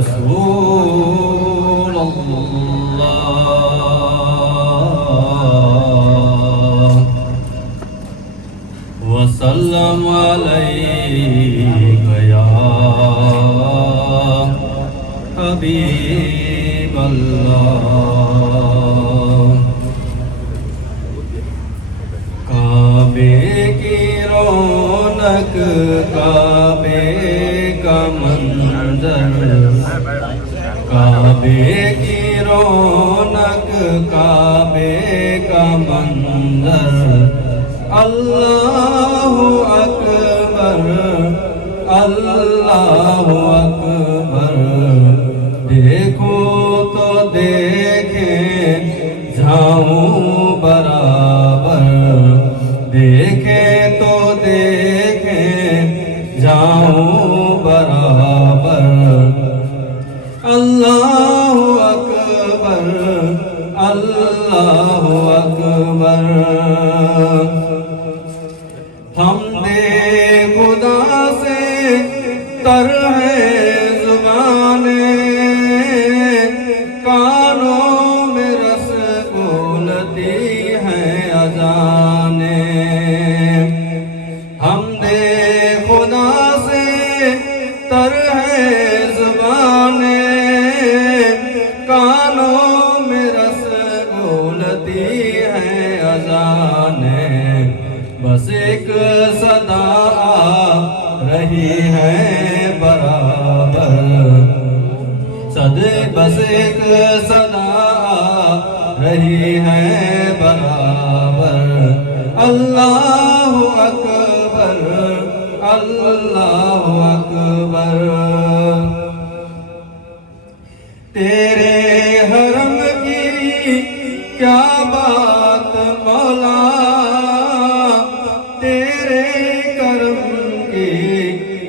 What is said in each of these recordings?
रसूल अल्लाह वसल्लम अलैका या हबीब अल्लाह। काबे की रौनक काबे का मंजर, काबे की रौनक काबे का मंजर, अल्लाहु अकबर अल्लाहु अकबर। देखो तो देखे जाऊं बराबर, देखे तो देखे जाऊं बराबर। अल्लाहु अकबर अल्लाहु अकबर। हमदे खुदा से तर है जुबाने, कानों में रस घोलती है अजाने। हमदे खुदा से तर है जुबाने, कानों में रस घोलती है अजाने। बस एक सदा आ रही है बराबर, बस एक सदा आ रही है बराबर। अल्लाहु अकबर अल्लाहु अकबर। तेरे हरम की क्या बात मौला, तेरे करम की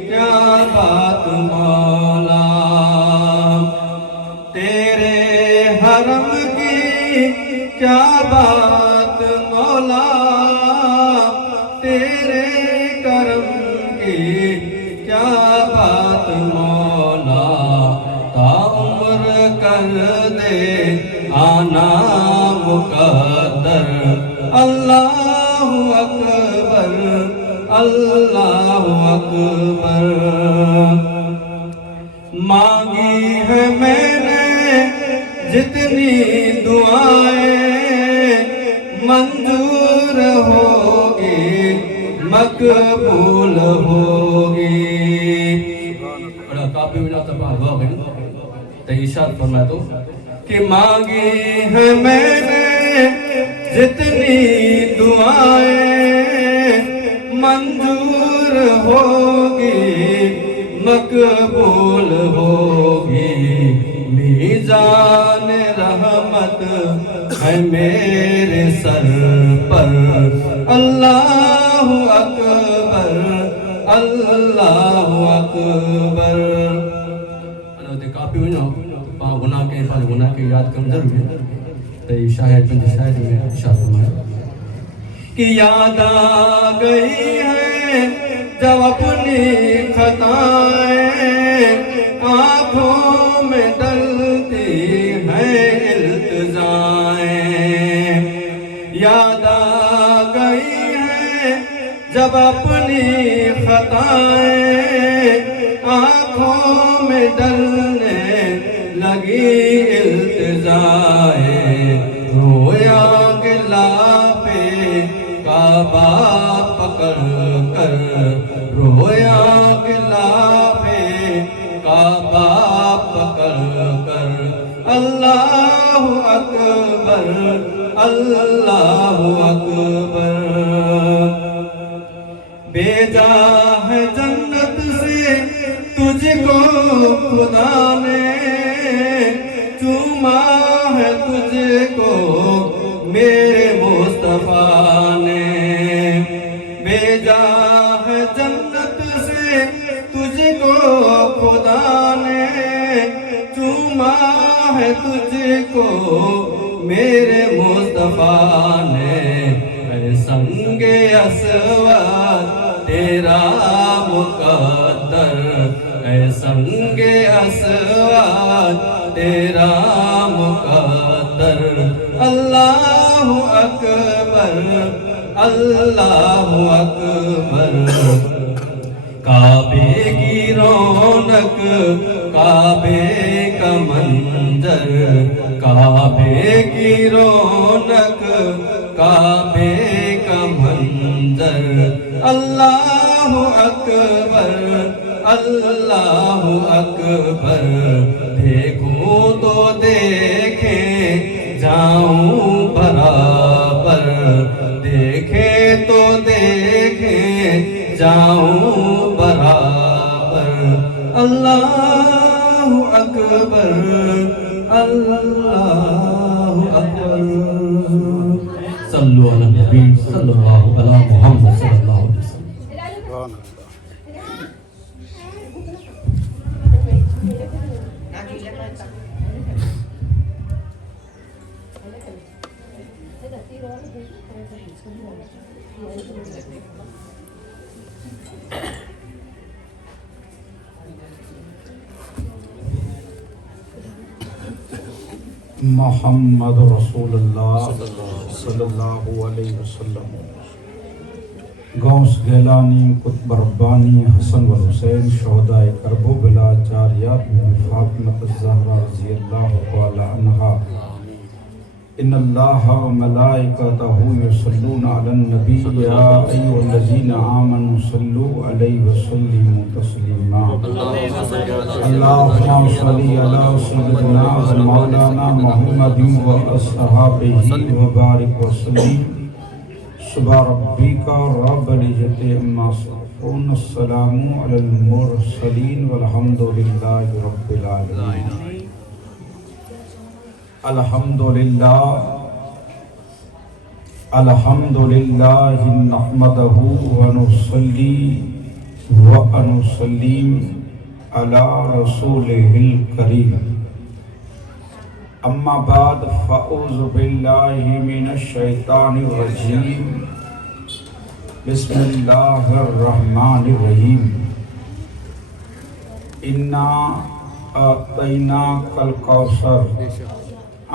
क्या बात मौला। तेरे हरम की क्या बात मौला, तेरे करम की क्या बात मौला। ताउम्र कर दे आना मुकद्दर, अल्लाहु अकबर अल्लाहु अकबर। मांगी है मैंने जितनी दुआएं, मंजूर होगी मकबूल होगी। काफी मिला तो इशार फरमाया तो कि मांगी है मैंने जितनी दुआएं, मंजूर होगी मकबूल होगी। मीज़ान रहमत है मेरे सर पर, अल्लाहु अकबर अल्लाहु अकबर। काफी गुनाह के याद कम जरूर है तो शायद शायद में शायद कि याद आ गई है जब अपनी खताएं, आँखों में डलती हैं इल्तिजाएं। याद आ गई है जब अपनी खताएं, आँखों में डलने लगी इल्तिजाएं। रोया गिला पे काबा पकड़ कर, रोया गिला पे काबा पकड़ कर। अल्लाहु अकबर अल्लाहु अकबर। भेजा है जन्नत से तुझको खुदा ने, चूमा है तुझको मेरे मुस्तफा ने। भेजा है जन्नत से तुझको खुदा ने, चूमा है तुझको मेरे मुस्तफा ने। संगे असवाद तेरा मुकद्दर, संगे असवाद अल्लाह अकबर। काबे की रौनक, काबे का मंजर, काबे की रौनक, काबे का मंजर। अल्लाह अकबर, अल्लाह अकबर। देखूं तो देखें जाऊं बराबर, देखे तो देखे जाऊं बराबर। अल्लाह अकबर, अल्लाह अकबर। सल्लु अला नबी सल्लल्लाहु अला मुहम्मद सल्लल्लाहु अलैहि वसल्लम। मोहम्मद रसूलुल्लाह सल्लल्लाहु अलैहि वसल्लम। गौस गेलानी, कुतुब रब्बानी, हसन व हुसैन, शोहदाए करबला, जारियात में फातिमा ज़हरा रज़ियल्लाहु तआला अन्हा। इन्नल्लाह व मलाइकतहु युसल्लूना अलन नबी या अय्युहल्लज़ीना आमनु सल्लु अलैहि व सल्लिमू तस्लीमा। अल्लाहुम्मा सल्लि अला सय्यिदिना व मौलाना मुहम्मदिन व अस्हाबिही व बारिक व सल्लिम। सुबहान रब्बिका रब्बिल इज्जति अम्मा यसिफून, अस्सलामु अलल मुरसलीन वल्हम्दुलिल्लाहि रब्बिल आलमीन। अल्हम्दुलिल्लाह, अल्हम्दुलिल्लाह नहमदहु व नुसल्ली व नुसल्लिम अला रसूलिहिल करीम। अम्मा बाद फ़अऊज़ु बिल्लाहि मिनश शैतानिर रजीम। बिस्मिल्लाहिर रहमानिर रहीम। इन्ना अतैनाकल कौसर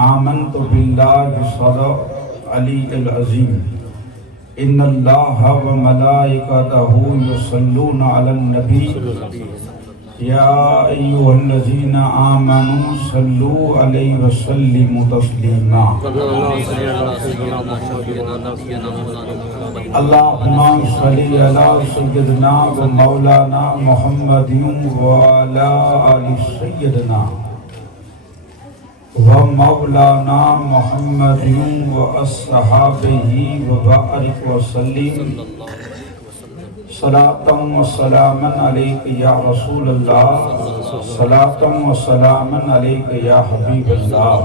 आमन्तु बिल्लाहि सदक़ अलील अज़ीम। इन्नल्लाहा व मलाइकतहु युसल्लूना अलन नबी या अय्युहल्लज़ीना आमनु सल्लु अलैहि व सल्लिमू तस्लीमा। अल्लाहुम्मा सल्लि अला सय्यिदिना व मौलाना मुहम्मदिन व अला आलि सय्यिदिना व मौलाना मुहम्मदिन व अस्हाबिही व बारिक व सल्लिम। सलातम व सलामन अलैका या रसूलल्लाह, सलातम व सलामन अलैका या हबीबल्लाह,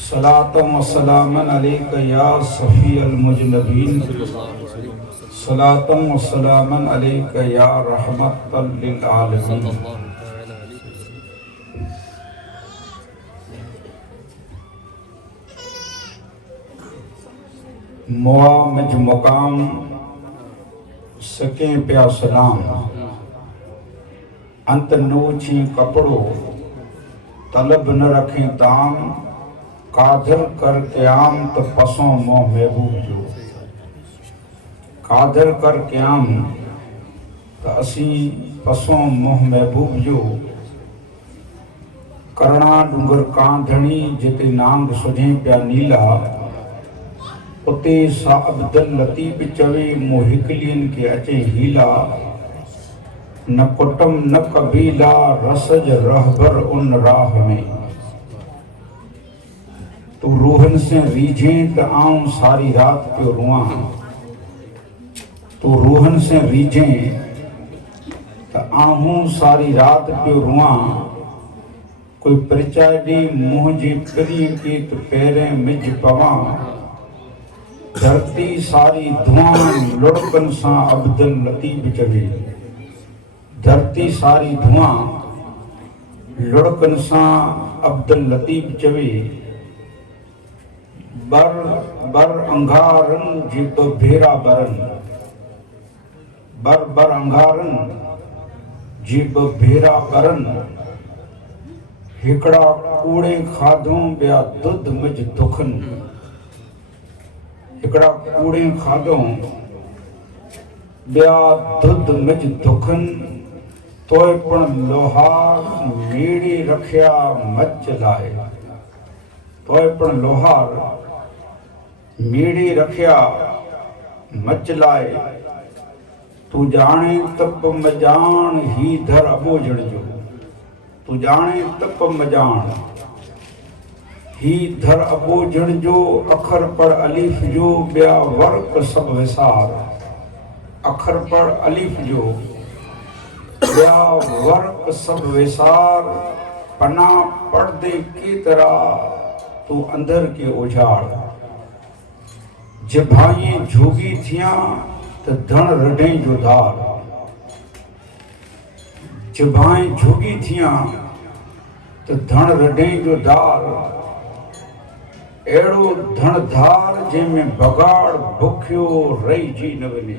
सलातम व सलामन अलैका या सफीअल मुजनबीन, सलातम व सलामन अलैका या रहमतल लिल आलमीन। मुआ मिज मुकाम सके प्या सलाम। अंत नोची कपड़ो तलब न रखें दाम। कादर कर क्याम तो पसों मोह महबूब जो। कादर कर क्याम तो असी पसों मोह महबूब जो। करणा डूंगर कांधणी जिते नांग सुझे प्या नीला। उते सा अब्दुल लतीफ चवे मोहिकलियन के अचे हीला। न कुटम न कबीला रसज रहबर उन राह में। तू रूहन से रीझे त आऊं सारी रात पे रुआ। तू रूहन से रीझे त आऊं सारी रात पे रुआ। कोई प्रचाडी मुँह जी करी के तो पैरें मिज पवा। धरती सारी धुआं लुढ़कन सा अब्दुल लतीफ चवे। धरती सारी धुआं लुढ़कन सा अब्दुल लतीफ चवे। बर बर अंगारन जी तो भेरा बरन। बर बर अंगारन जी तो भेरा बरन। हिकड़ा कूड़े खाधों बिया दुध मुझ दुखन। हिकड़ा कूड़े खाधो ॿिया दुध मिज दुखन तोय पण लोहार मीड़ी रखिया मच लाए तोय पण लोहार मीड़ी रखिया मच लाए तू जाने तप मजान ही धर अबोजण जो तू जाने तप मजान ही धर अबोजण जो अखर पर अलिफ जो ॿिया वर्क सब विसार अखर पर अलिफ जो ॿिया वर्क सब विसार पना पर्दे की तरह तू अंदर के उजाड़ जिभाई झुगी थिया त धन रढे जो धार जिभाई झुगी थिया त धन रढे जो धार एड़ो धन धार जंहिंमें बगाड़ बुखियो रही जी न वञे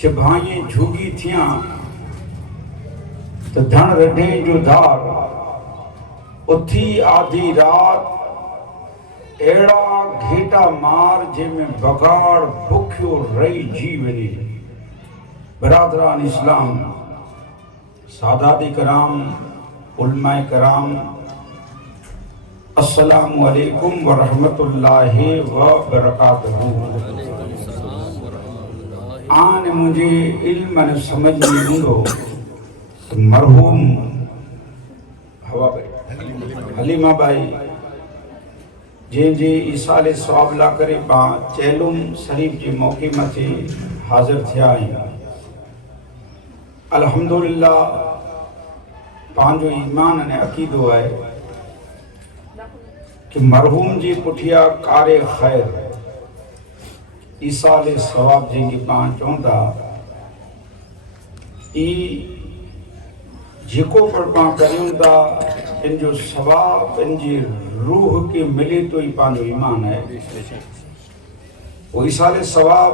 जिभाई झुगी थिया त धन रढे जो धार उथी आधी रात एड़ा घेटा मार जंहिंमें बगाड़ बुखियो रही जी वञे। बरादरान इस्लाम, सादात कराम, उलमाए कराम, अस्सलामु अलैकुम व रहमतुल्लाहि व बरकातहू। आन मुझे इल्म न समझ में हूंदो तो मरहूम हवा भाई हलीमा भाई जंहिंजे ईसाले सवाब ला करे पां चैलुम शरीफ जे मौके मथे हाज़िर थिया आहियूं। अल्हम्दुलिल्लाह पंहिंजो ईमान अने अक़ीदो आहे कि मरहूम जी पुठिया कारे ख़ैर ईसाले सवाब जंहिंखे पां चऊं था ई जेको पर पां करियूं था इन जो सवाब इन जी रूह के मिले तो ही पंहिंजो ईमान है। वो ईसाले सवाब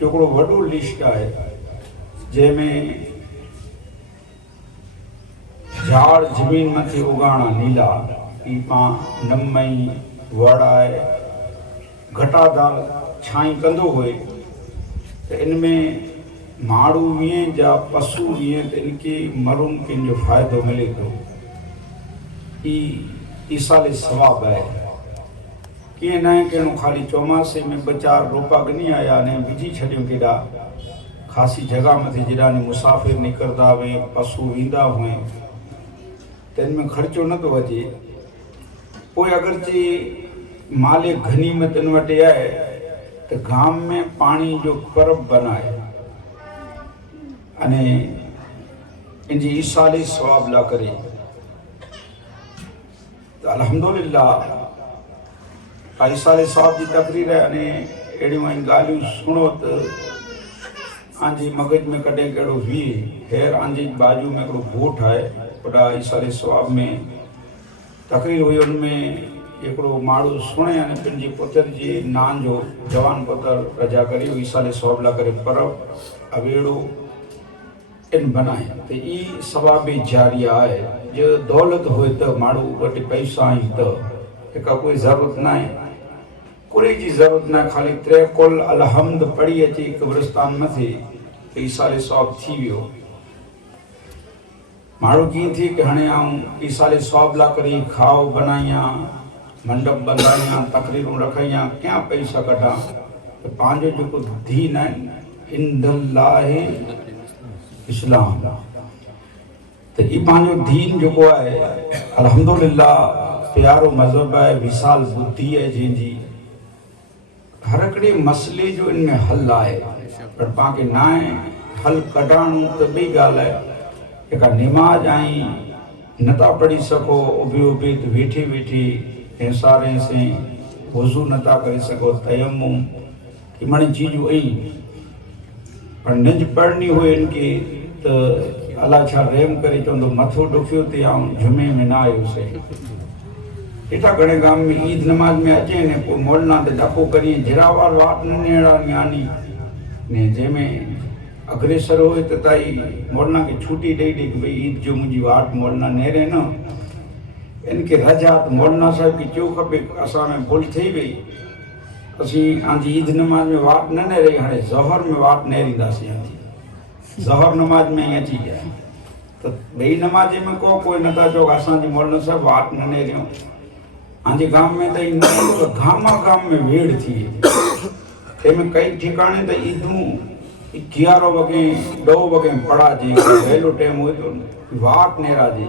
जो हिकिड़ो वॾो लिस्ट आहे जंहिंमें झाड़ ज़मीन मथे उगाणा नीला ई पां नमई वड़ाए घटादार छाई कंदो हुए तो इनमें माण्हू वीह जा पशु वीह तो इनके मरून के जो फ़ाइदो मिले तो ईसाले सवाब है। कीअं न कहिड़ो खाली चौमासे में 2-4 रोपा गिनी आया ने विझी छॾियूं केॾा ख़ासी जगह मथे जेॾा ने मुसाफ़िर निकिरंदा हुए पशु वेंदा हुए तो इनमें ख़र्चो न थो अचे। पोइ अगरचे माले गनीमत इन वटि आहे तो गाम में पानी जो परब बनाए अने इनजी ईसाले सवाब ला करे तो अल्हम्दुलिल्लाह ईसाले सवाब जी तकरीर है अने अहिड़ियूं ॻाल्हियूं सुनो तो आंजे मगज में कॾहिं कहिड़ो वी हेर आंजे बाजू में हिकिड़ो गोठ आहे वॾा ईसाले सवाब में तकरीर हुई उनमें हिकिड़ो माण्हू सुणे अने पंहिंजे पुत्र जे नान जो जवान पुत्र रजा करे ईसाले सवाब ला करे परब अवेड़ो इन बनाए तो ई सवाबे जारिया है। जो दौलत हुए तो माण्हू वटि पैसा आई तो हिका कोई ज़रूरत ना है कुरे जी ज़रूरत ना खाली 3 कुल अलहम्द पढ़ी अचे कब्रिस्तान मथे ईसाले सवाब थी वियो। माण्हू कीअं थी कि हाणे आऊं ईसाले सवाब ला करे खाओ बनाइयां मंडप बंधाइयां तकरीरूं रखाइयां क्या पैसा कढां तो पंहिंजो जेको दीन आहे इंदल्लाहि इस्लाम तो ये पंहिंजो दीन जेको आहे अल्हम्दुलिल्लाह प्यारो मज़हब है विशाल बुद्धि है जंहिंजी हर हिकिड़े मसले जो इनमें हल आहे पर पाण ना हल कढाणो तो ॿी ॻाल्हि आहे हिकु निमाज़ आई नथा पढ़ी सको उभे उभे तो वेठे वेठे ऐसारे से वज़ू नथा करे सको तयम्मुम कि मन चीजूं आई पर निज पढ़नी हुए इनके तो अल्लाह छा रहम करे चवंदो मथो ॾुखियो ते आऊं जुमे में ना आयुसि। एॾा घणे गाम में ईद नमाज में अचे ने पोइ मौलाना ते डको करी जिरावार वाट नेड़ा न्यानी ने जंहिंमें अग्रेसर हुए त ताई मौलाना खे छुटी ॾेई ॾेई भई ईद जो मुंहिंजी वाट मौलाना नेरे न इनके रजात मौलाना साहब की चो खपे असां में भूल थी वई असीं आंजी ईद नमाज में वाट न रही हाणे ज़हर में वाट न रींदासीं आंजी ज़हर नमाज में ही अची गया तो ॿई नमाज़े में कोई नथा चओ असांजी मौलाना साहब वाट न रियूं आंजे गांव में त घामा गांव में वेड़ थी तंहिंमें कई ठिकाणे त ईदूं 11 वॻे 2 वॻे पड़ा जे वहेलो टाइम हुई तो वाट नेरा जे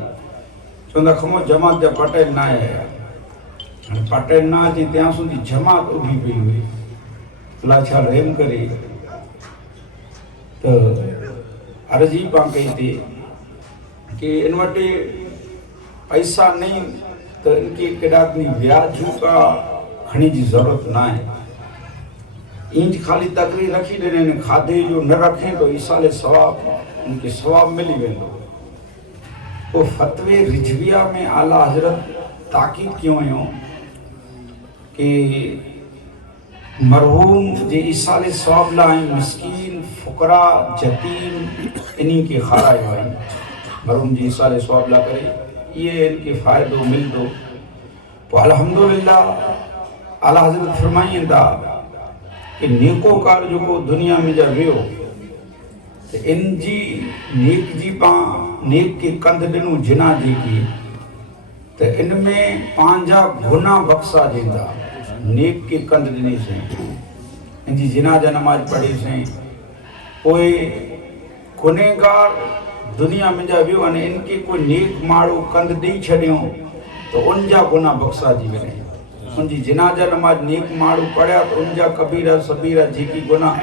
चवंदा खमो जमात जा पटेल न आया पटेल ना अचे त्यां सुधी जमात उभी पई हुई अलाह छा रहम करे त अर्जी पां कई थी कि इन वटि पैसा नहीं तो इनके केॾाकनी व्याजू का खणी जी ज़रूरत ना है इंज खाली तकरीर रखी ॾिने खाधे जो न रखें तो ईसाले सवाब उनके सवाब मिली वेंदो वो फतवे रिजविया में आला हजरत ताकीद क्यों हो कि मरहूम जे ईसाले सवाब लाइ मिस्कीन फुकरा जतीम इन्हीं के खारायो है मरहूम जी ईसाले सवाब ला करे ये इनके फ़ायदो मिलदो तो अल्हम्दुलिल्लाह आला हजरत फरमाइन था कि नेकोकार जो को दुनिया में जा वियो तो इन जी नेक जी पां नेक के कंध ॾिनूं जिना जेकी तो इनमें पांजा गुनाह बख्शा देंदा नेक के कंध ॾिनी से इन जी जिना जा नमाज पढ़ी से कोई गुनहगार दुनिया में जा वियो अने इनके कोई नेक माण्हू कंध ॾेई छॾियो तो उन जा गुनाह बख्शा जी वञे उनजी जिनाजा नमाज नेक माण्हू पढ़िया तो उनजा कबीरा सबीरा जेकी गुनाह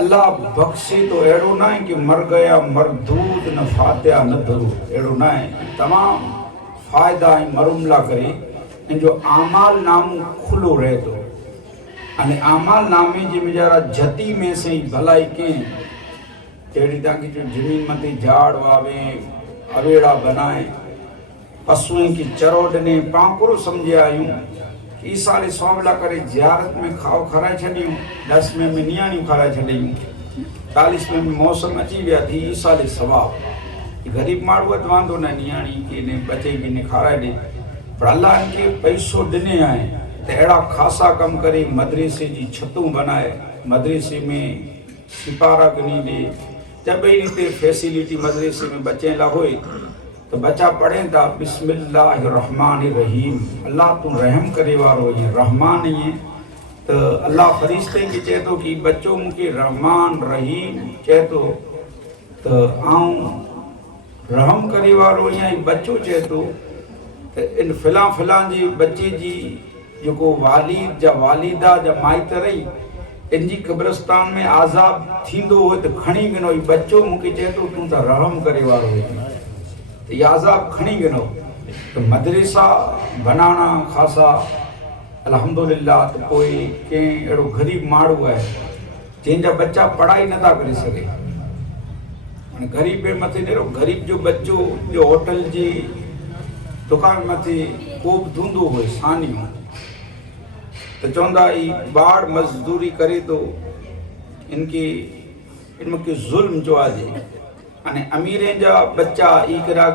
अल्लाह बख्शे तो अहिड़ो ना है कि मर गया मरदूद न फातिहा न दरूद अहिड़ो ना है तमाम फ़ाइदा ऐं मरुमला करे इन जो आमाल नामो खुलो रहे तो अने आमाल नामे जे वीचारा जती में से भलाई के अहिड़ी ताकि जो ज़मीन मथे झाड़ वावे अवेड़ा बनाए पशुओं की चरो ॾिने पांकुरो सम्झे आयूं ईसाले सवाबला करे ज़ियारत में खाओ खाराए छॾियूं 10 में नियाणियूं खाराए छॾियूं 40 में मौसम अची विया थी ईसाले सवाब गरीब माण्हू वटि वांदो न नियाणी के ने बचे के ने खाराए ॾे पर अल्लाह इनके पैसो ॾिने आहे त अहिड़ा ख़ासा कम करे मदरसे जी छतूं बनाए मदरसे में सिपारा गिनी ॾे जब रीते फैसिलिटी मदरसे में बच्चे ला होए तो बच्चा पढ़े था बिस्मिल्लाहिर्रहमानिर्रहीम अल्लाह तू रहम करे वारो ये रहमान ये तो अल्लाह फरिश्ते की चए तो कि बच्चों मुके रहमान रहीम चए तो आऊं रहम करे वारो ये बच्चो चए तो इन फिला जी बच्चे जी जो को वालिद जा वालिदा जा माइतरई इनजी कब्रिस्तान में आज़ाब थींदो हो तो खणी गिनो बच्चो मुके चए तो तू त रहम करे वारो है ये आज़ाब खणी गिनो तो मदरसा बनाना खासा अल्हम्दुलिल्लाह तो कोई के एड़ो गरीब माण्हू है जंहिंजा बच्चा पढ़ाई नथा करे सके गरीब पे मथे नेरो गरीब जो बच्चो जो होटल जी दुकान मथे को बि धूंदो हो सानियो तो चवंदा ई ॿार मजदूरी करे तो इनके जुल्म जो आहे अने अमीरे जा बच्चा इकरा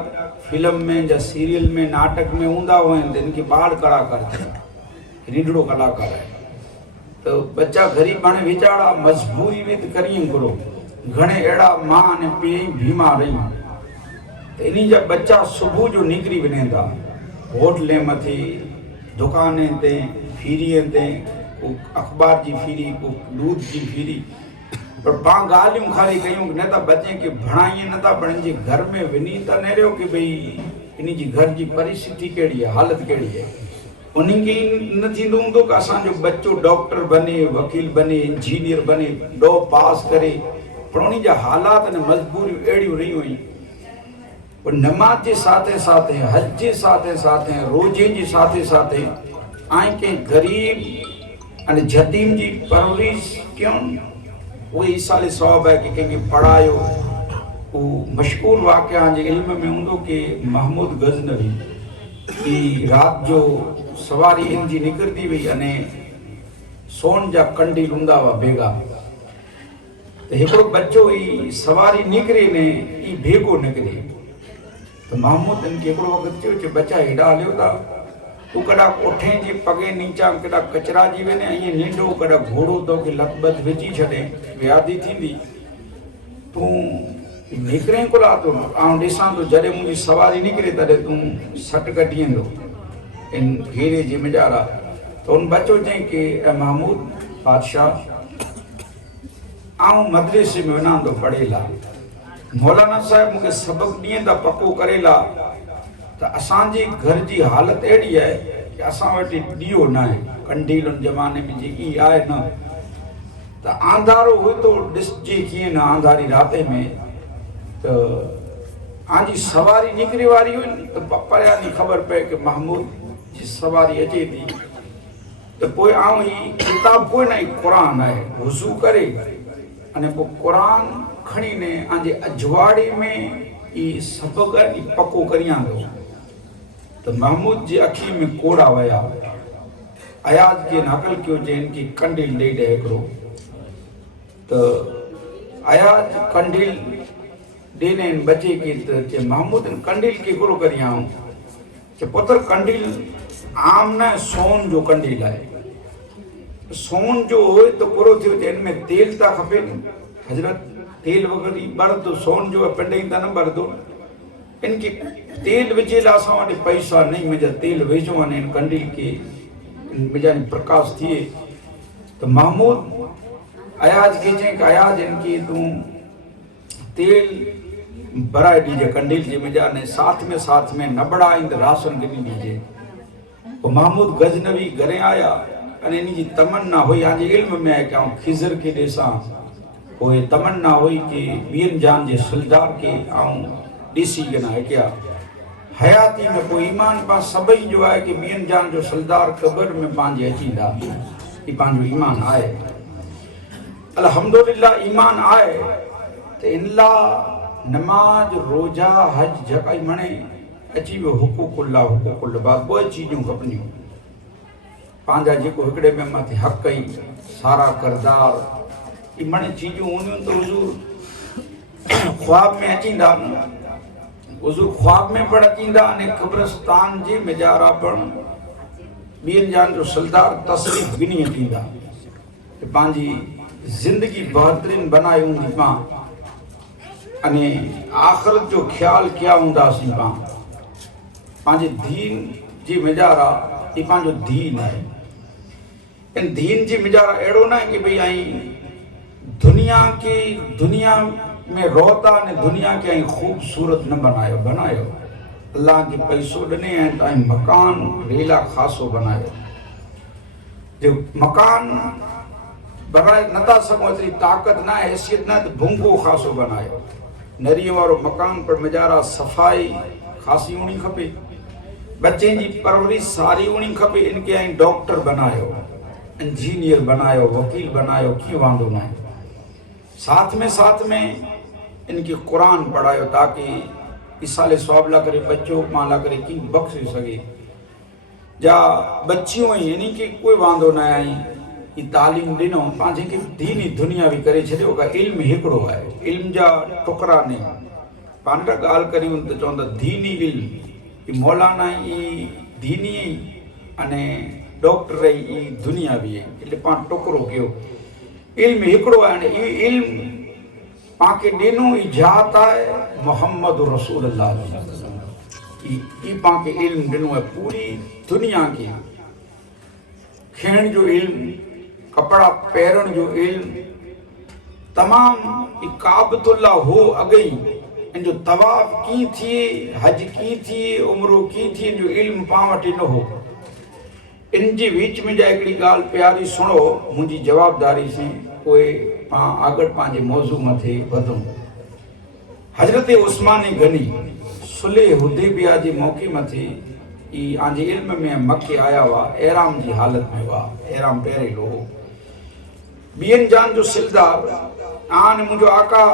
फिल्म में या सीरियल में नाटक में हूंदा हुआ इनके बाढ़ कलाकार थे रीढ़ो कलाकार है तो बच्चा गरीब हाणे वीचारा मजबूरी में तो करियूं करो घणे अहिड़ा मां ने पीउ बीमार रहियूं तो इन जा बच्चा सुबुह जो निकिरी वञनि था होटले मथे दुकाने ते फीरीअ ते को अखबार जी फीरी को दूध जी फीरी पर पां ॻाल्हियूं खाली कयूं न त बच्चे के भणाईअ नथा पर जे घर में वञी त न रहियो कि भई इन जी घर जी परिस्थिति कहिड़ी आहे हालत कहिड़ी आहे उन्हनि खे न थींदो हूंदो कि असांजो बच्चो डॉक्टर बने वकील बने इंजीनियर बने 2 पास करे पर उन जा हालात ने मजबूरियूं अहिड़ियूं रहियूं हुयूं और नमाज के साथे साथे हज के साथे साथे रोजे के साथे साथे आई के गरीब अने जतीम जी परवरिश क्यों वो ईसाले सवाब है कि कंहिंखे पढ़ायो वो मशहूर वाक़या जे इल्म में हूंदो कि महमूद गज़नवी की रात जो सवारी इनजी निकिरती हुई अने सोन जा कंडी हूंदा हुआ बेगा तो हिकिड़ो बच्चो ई सवारी निकिरे ने ई भेगो निकिरे तो तो महमूद इनके हिकिड़ो वक़्तु चयो कि बच्चा हेॾा हलियो था तूं कॾहिं कोठे जे पगे नीचा कॾहिं कचरा जी वञे ईअं निंडो कॾहिं घोड़ो तोखे लतबत विझी छॾे व्याधि थींदी तूं निकिरे कोला तो आउं ॾिसां थो जॾहिं मुंहिंजी सवारी निकिरे तॾहिं तूं सट कढी वेंदो इन घेरे जी मिजारा तो उन बच्चो चई कि महमूद बादशाह आउं मदरसे में वञा थो पढ़ेला मौलाना साहिब मूंखे सबक़ ॾियनि था पको करेला त असांजे घर जी हालत अहिड़ी आहे कि असां वटि ॾीओ न आहे कंडील उन ज़माने में जेकी आहे न त आंधारो हुई तो ॾिसजे कीअं न आंधारी राति में त आंजी सवारी निकिरे वारी हुई त परियां जी ख़बर पए कि महमूद जी सवारी अचे थी त पोइ आउं ही किताब कोई न क़ुरान आहे वज़ू करे अने पोइ क़ुरान खणी ने आंजे अजवाड़े में ई सबक़ पको करियां थो तो महमूद जी अखी में कोड़ा वया अयाज के नकल कयो जे इनकी कंडील ॾेई ॾे हिकिड़ो तो अयाज कंडील ॾेने बचे के चे महमूद कंडील के गुरु करियां चे पुत्र कंडील आम न सोन जो कंडील है सोन जो होए तो पूरो थियो जे इनमें तेल था खपे हजरत तेल वगैरह बर तो सोन जो पिंड त न भरदो इनके तेल विझेला असां वटि पैसा नहीं मुंहिंजा तेल वेझो आहिनि इन कंडील के मुंहिंजा प्रकाश थिए तो महमूद अयाज के चई कि अयाज इनके तूं तेल भराए दीजिए कंडील जी मुंहिंजा ने साथ में नबड़ा ईंद राशन गिनी दीजिए वो महमूद गजनवी घरे आया अने इन जी तमन्ना हुई आंजे इल्म में आहे कि आउं खिज़र के ॾिसां पोइ तमन्ना हुई कि ॿियनि जान जे सुलदार के आउं ॾिसी के न क्या हयाती में कोई ईमान पा सभई जो आहे कि ॿियनि जान जो सुलदार क़बर में पंहिंजे अचींदा ही पंहिंजो ईमान आहे अल्हम्दुलिल्लाह ईमान आहे त इन लाइ नमाज रोजा हज जकाई मणे अची वियो हुकूकुल्लाह हुकूकुल्लाह ॿ चीजूं खपंदियूं पंहिंजा जेको हिकिड़े में मथे हक़ ई सारा करदार ई मणे चीजूं हूंदियूं त हुज़ूर ख्वाब में अचींदा हुज़ूर ख्वाब में पण अचींदा अने क़ब्रस्तान जे मिजारा पण ॿियनि जान जो सुलदार तस्रीफ़ गिनी अचींदा पंहिंजी ज़िंदगी बहितरीन बनाई हूंदी पां अने आख़िरत जो ख्याल किया हूंदासीं पां पंहिंजे दीन जी मिजारा ये पंहिंजो दीन आहे इन दीन जी मिजारा अहिड़ो न आहे कि भई आई दुनिया में रोता ने दुनिया के आई खूबसूरत न बनायो अल्लाह के पैसो ॾिने ऐं ताईं मकान रेला खासो बनायो जो मकान बनाए नथा सघूं एतिरी ताक़त न आहे हैसियत न त भुंगो खासो बनायो नरीअ वारो मकान पर मिजारा सफ़ाई खासी हुअणी खपे बच्चे जी परवरिश सारी होनी खपे इनके आई डॉक्टर बनायो इंजीनियर बनायो वकील बनायो क्यों वांदो ना साथ में इनके कुरान पढ़ायो ताकि इसाले स्वाबला करे बच्चों माला करे की बख्श सके जा बच्चियों ही इनके कोई वांदो ना आई ये तालीम दिनो पांचे के दीनी दुनिया भी करे छड़ियो का इल्म हिकड़ो है इल्म जा टुकड़ा नहीं पांडा गाल करी उन तो चौंदा दीनी इल्म मौलाना ई दीनी अने डॉक्टर ई दुनिया भी है એટલે पाण टोकरो कयो इल्म हिकड़ो आहे ई इल्म पाके ॾिनो ई जात आहे मोहम्मद रसूलुल्लाह ई पाके इल्म ॾिनो आहे पूरी दुनिया के खेण जो इल्म कपड़ा पहिरण जो इल्म तमाम ई काबतुल्लाह हो अगई जो तवाफ की थी हज की थी उम्रो की थी जो इल्म पां वटि न हो इन जी विच में जा हिकिड़ी ॻाल्हि प्यारी सुनो मुंहिंजी जवाबदारी से कोई पां आगड़ पंहिंजे मौज़ू मथे वधूं हजरत उस्मान गनी सुले हुदैबिया जे मौक़े मथे ई आंजे इल्म में मके आया हुआ एराम जी हालत में हुआ एराम पहिरें लो ॿियनि जान जो सिलदार आन मुंहिंजो आका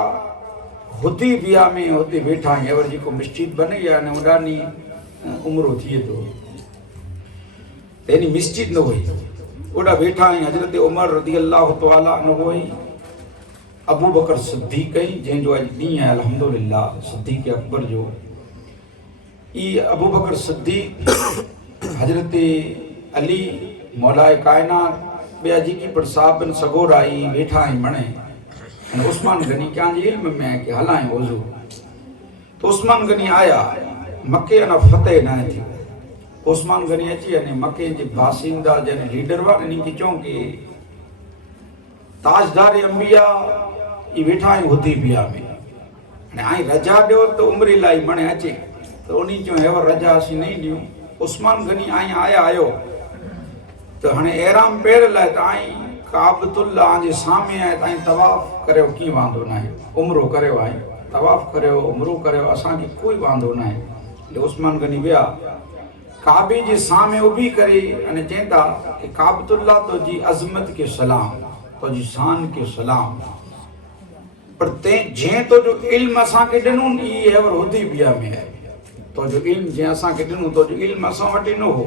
हुदैबिया में होते बैठा हैं अवर जी को मस्जिद बने या ने उडानी उम्रो थिए तो तेनी मस्जिद न हुई ओडा बैठा हैं हजरत उमर रज़ी अल्लाह तआला न हुई अबू बकर सिद्दीक़ जंहिंजो अॼु ॾींहुं आहे अल्हम्दुलिल्लाह सिद्दीक़ अकबर जो ई अबू बकर सिद्दीक, हजरत अली मौलाए कायनात, ॿिया जेकी पर साहब बिन सगोरा ई वेठा आहिनि मणे। उस्मान गनी क्या इल्म में है कि हलाएं वजू तो उस्मान गनी आया मके अना फतेह न थी। उस्मान गनी अची अने मके जे बासिंदा जन लीडर वा नी की चो कि ताजदार अंबिया ई वेठा आहिनि हुदैबिया में ने आई रजा ॾियो त उमरी लाइ मणे अचे तो उन्हीं जो हेवर रजा असीं नहीं ॾियूं। उस्मान गनी आई आयो तो हाणे एराम पेर लाइ त आई काबतुल्लाह जे सामे आहे त आई तवाफ करियो कीअं वांदो न आहे, उमरो करियो आहे, तवाफ करियो उमरो करियो, असांखे कोई वांदो न आहे। उस्मान गनी विया काबे जे सामे उभी करे अने चवंदा कि काबतुल्लाह तो जी अज़मत के सलाम, तो जी शान के सलाम, पर ते जे तो जो इल्म असांखे ॾिनो ई हेवर हुदैबिया में आहे। तो जो इल्म जे असांखे ॾिनो तो जो इल्म असां वटि न हो,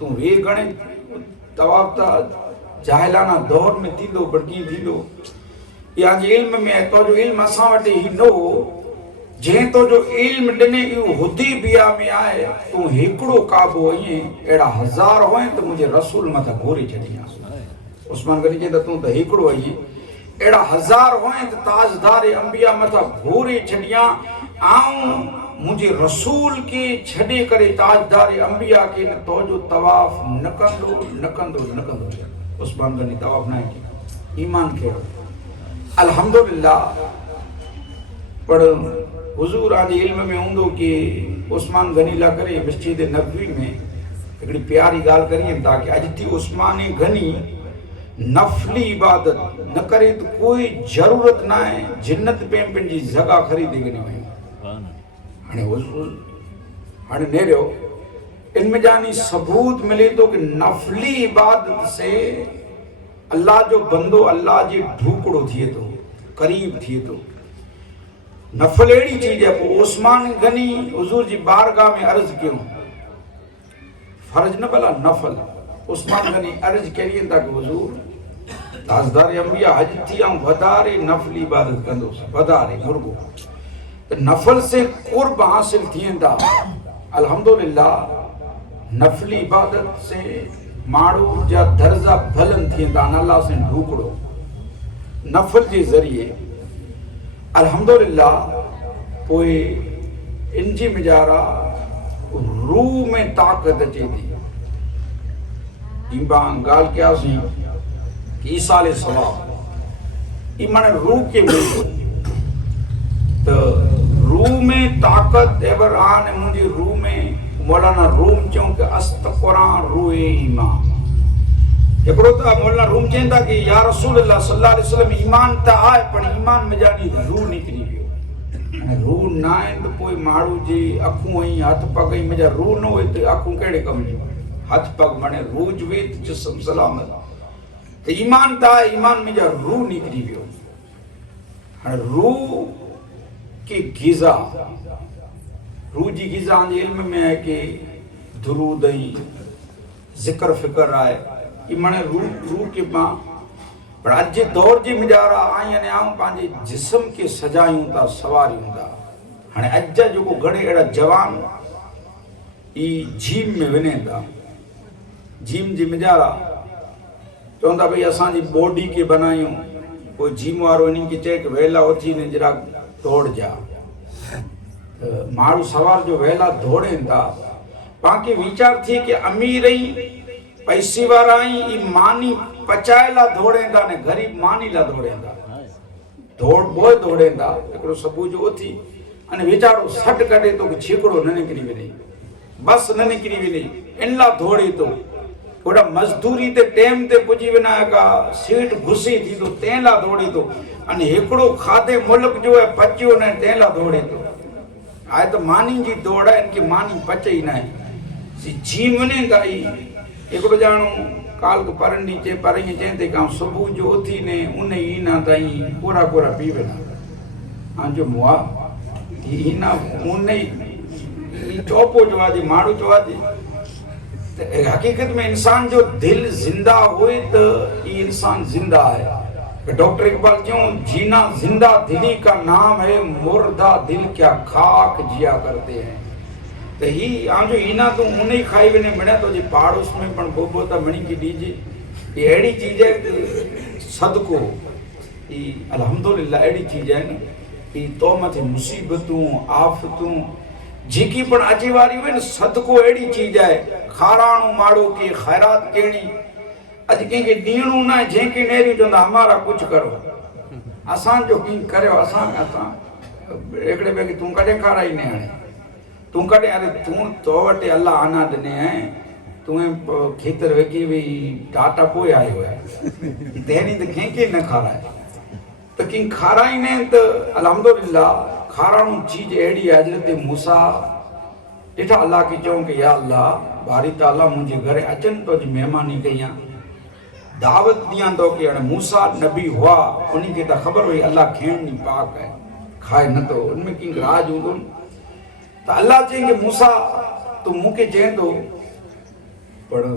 तूं वे घणे तवाफ त जाहिलाना दौर में थींदो पर कीअं थींदो, या जे इल्म में आहे तो जो इल्म असां वटि ई न हो। जे तो जो इल्म ॾिने इहो हुदैबिया में आहे, तूं हिकिड़ो काबो ईअं अहिड़ा हज़ार हुए त मुंहिंजे रसूल मथां घोरे छॾियां। उस्मान गनी चवंदा तूं त हिकिड़ो ईअं अहिड़ा हज़ार हुए त ताजदार अंबिया मथां घोरे छॾियां, ऐं मुझे रसूल के छॾे करे ताजदार अंबिया के न तो जो तवाफ न कंदो। उस्मान गनी तवाफ न कयो, ईमान कयो अल्हम्दुलिल्लाह। पर हुजूर आदि इल्म में हूंदो कि उस्मान गनी ला करे मस्जिद नबवी में हिकिड़ी प्यारी ॻाल्हि करियनि था कि अॼु थी उस्मान गनी नफ़ली इबादत न करे तो कोई ज़रूरत न आहे जिन्नत पे पंहिंजी जगह ख़रीदे करे वयूं। हाणे हुजूर हाणे नेरियो इनमें जानी सबूत मिले तो कि नफ़ली इबादत से अल्लाह जो बंदो अल्लाह जे ढूकड़ो थिए तो, करीब थिए तो। नफल अहिड़ी चीज है। उस्मान गनी हुजूर जी बारगाह में अर्ज क्यों, फर्ज न भला नफल। उस्मान गनी अर्ज करिए था कि हुजूर ताजदार अंबिया हज थी ऐं वधारे नफली इबादत कंदोसि, वधारे मुर्गो त नफल से कुर्ब हासिल थियंदा। अल्हम्दुलिल्लाह नफली इबादत से माण्हू जा दर्जा बुलंद थियंदा अल्लाह से ढूकड़ो नफल जे ज़रिए। अल्हम्दुलिल्लाह पोइ इंजी मिजारा रूह में ताकत अचे थी। इम्बा ॻाल्हि कयासीं कि ईसा अलैहिस्सलाम ई माने रूह के मिलंदो त रूह में ताकत एवर आन मुंहिंजी रूह में मौलाना रूम चऊं कि अस्तक़ुरान रूह ईमान। हिकिड़ो त मौलाना रूम चवंदा कि या रसूल अल्लाह सल्लल्लाहु अलैहि वसल्लम ईमान त आहे पर ईमान में जानी रूह निकिरी वियो। रूह न आहे त पोइ माण्हू जी अखूं ऐं हथ पग ऐं मुंहिंजा रूह न हुए त अखूं कहिड़े कम जूं, हथ पग माने रूह जुए त जिस्म सलामत त ईमान त आहे, ईमान में जा रूह निकिरी वियो। हाणे रूह की ग़िज़ा, रूह जी ग़िज़ा जे इल्म में आहे कि दुरूद ऐं ज़िक्र फ़िक्र आहे, ई माने रूह के मां। पर अॼु जे दौर जी मिजारा आई अने आऊं पंहिंजे जिस्म के सजायूं था, सवारियूं था। हाणे अॼु जा जेको घणे अहिड़ा जवान ई जीम में वञनि था, जीम जी मिजारा चवंदा भई असांजी बॉडी के बनायूं, पोइ जीम वारो इन्हनि खे चए कि वेला उथी ने जरा दौड़ जा। माण्हू सवार जो वेला दौड़नि था, पाण वीचार थिए कि अमीर ऐं पैसे वारा ई मानी पचाए ला दौड़ेंदा ने गरीब मानी ला दौड़ेंदा, दौड़ बोए दौड़ेंदा। हिकिड़ो सुबुह जो उथी अने वीचारो सट कढे तो कि छीकड़ो न निकिरी वञे, बस न निकिरी वञे, इन ला दौड़े तो थोड़ा मजदूरी ते टेम ते पुजी वञा का सीट घुसी थी तो तंहिं ला दौड़े तो, अने हिकिड़ो खाधे मुल्क जो है पचियो न तंहिं ला दौड़े तो। आहे त मानी जी दौड़ आहे, इनखे मानी पचे ई न आहे। जी वञे था ई हिकिड़ो ॼाणो काल्क परंडी चे पर ईअं चए थी कि सुबुह जो उथी ने उन ई न ताईं कोरा कोरा पी वञा। जो मुआ ई न उन ई चौपो जो आहे माण्हू जो आहे त हक़ीक़त में इंसान जो दिल जिंदा हुए तो ये इंसान जिंदा है। डॉक्टर इकबाल क्यों जीना जिंदा दिली का नाम है, मुर्दा दिल क्या खाक जिया करते हैं। तो ही आजो ईना तो उन ही खाई वने बणिया तो जे पाड़ोस में पण बोबो ता मणी की दीजे ये एड़ी चीज है कि सदको ई अल्हम्दुलिल्लाह एड़ी चीज है न ई तो मथे मुसीबतूं आफतूं जेकी पण अची वारी हुए न सदको एड़ी चीज है खाराणो माड़ो के खैरात केणी अज के दीणू ना जेके नेरी जो हमारा कुछ करो असान जो की करयो असान असा एकड़े पे तू कदे खाराई ने आने तू कदे अरे तू तो वटे अल्लाह आना दने है तू खेतर वेकी भी टाटा पोय आयो है तेरी तो के न खाराए तो की खाराई ने तो अल्हम्दुलिल्लाह खाराणो चीज एड़ी हजरत मूसा डिठा अल्लाह की चो के या अल्लाह बारी ताला मुझे घरे अचन तो जी मेहमानी कया दावत दिया तो कि मूसा नबी हुआ उन्हीं के तो खबर हुई अल्लाह खेण नी पाक है खाए न तो उनमें की राज हूंदो तो अल्लाह चेंगे मूसा तू मुके चेंदो पर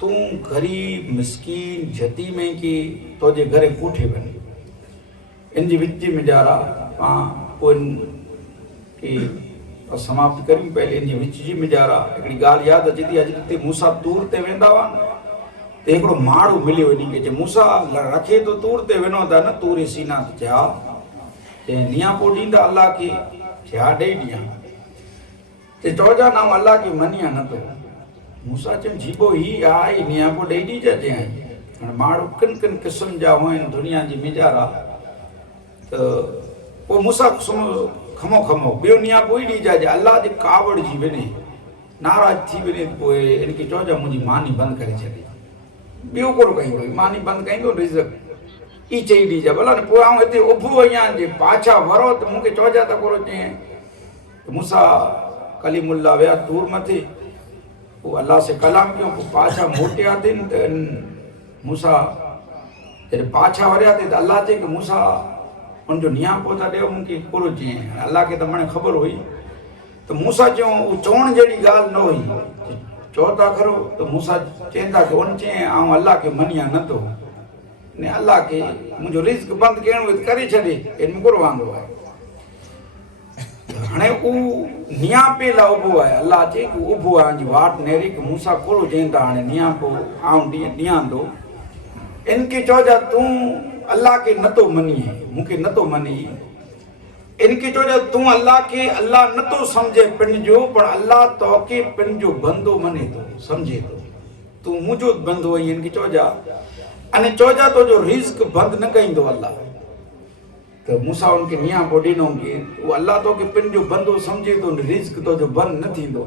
तू गरीब मिस्कीन जती में की तो जे घरे कोठे बने इन जी विच में जारा कोन की समाप्त करी पहले इन जी विच जी में जारा एकड़ी गाल याद अची थी हजरत मूसा तूर ते वेंदा वा तो एकड़ो माड़ो मिलियो इन्हीं के मूसा रखे तो तूर ते वेनो था न तूर सीना जा ते निया पो दींदा अल्लाह की जा दे दिया ते चौजा नाम अल्लाह की मनिया न तो मूसा चन जीबो ही आई निया पो दे दी जे आई माड़ो किन किन किस्म जा हो इन दुनिया जी मिजारा तो वो मूसा खमो खमो बियो निया पो दी जा अल्लाह जे कावड़ जी बने नाराज थी बने पोए इनकी चौजा मुजी मानी बंद करे छडी बियो कोरो कहीं मानी बंद कहीं तो रिजक ई चई दी जा भला ने पोया हिते उभो अया जे पाछा वरो तो मुके चौजा त कोरो चे तो मूसा कलीमुल्लाह वया दूर मथे वो अल्लाह से कलाम क्यों पाछा मोटिया दिन मूसा जरे पाछा वरया थे तो अल्लाह चे कि मूसा उन जो निया पोता दे मुके कोरो चे अल्लाह के तो मने खबर हुई तो मूसा जो चोण जड़ी गाल न हुई चौथा करो तो मूसा चेंदा कि उन चे आऊं अल्लाह के मनिया न तो ने अल्लाह के मुझो रिस्क बंद केणो करे छडे इन कोर वांदो है हणे उ निया पे ला उभो है अल्लाह चे कि उभो आ जी वाट नेरी कि मूसा कोरो जेंदा हणे निया पो आऊं दिया दो इनके चौजा तू अल्लाह के न तो मनिए मुके न तो मनी इनके चौजा तू अल्लाह के अल्लाह न तो समझे पिन जो पर अल्लाह तो के पिन जो बंदो मने तो समझे तो तू मुझो बंदो है इनके चौजा अने चौजा तो जो रिस्क बंद न कइंदो अल्लाह तो मूसा उनके निया बोडी नो के वो अल्लाह तो के पिन जो बंदो समझे तो रिस्क तो जो बंद न थींदो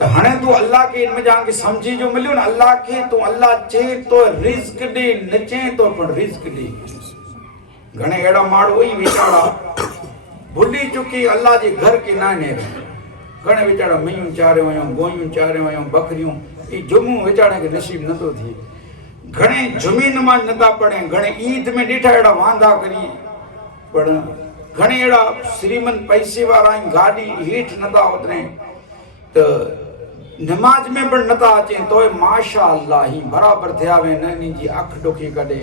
तो हणे तू अल्लाह के इनमें जाके समझी जो मिलियो न अल्लाह के तो अल्लाह चे तो रिस्क दे न चे तो पर रिस्क दे घणे एड़ा माड़ हुई बेचारा भुली चुकी अल्लाह जे घर के ना ने घणे बेचारा मयूं चारे वयो गोयूं चारे वयो बकरियूं ई जुमू बेचारा के नसीब न तो थी घणे जुमी नमाज नता पढ़े घणे ईद में डिठा एड़ा वांदा करी पर घणे एड़ा श्रीमंत पैसे वाला गाड़ी हेठ नता उतरे तो नमाज में पण नता अचे तो माशाअल्लाह ही बराबर थिया वे ननी जी अख डोकी कढे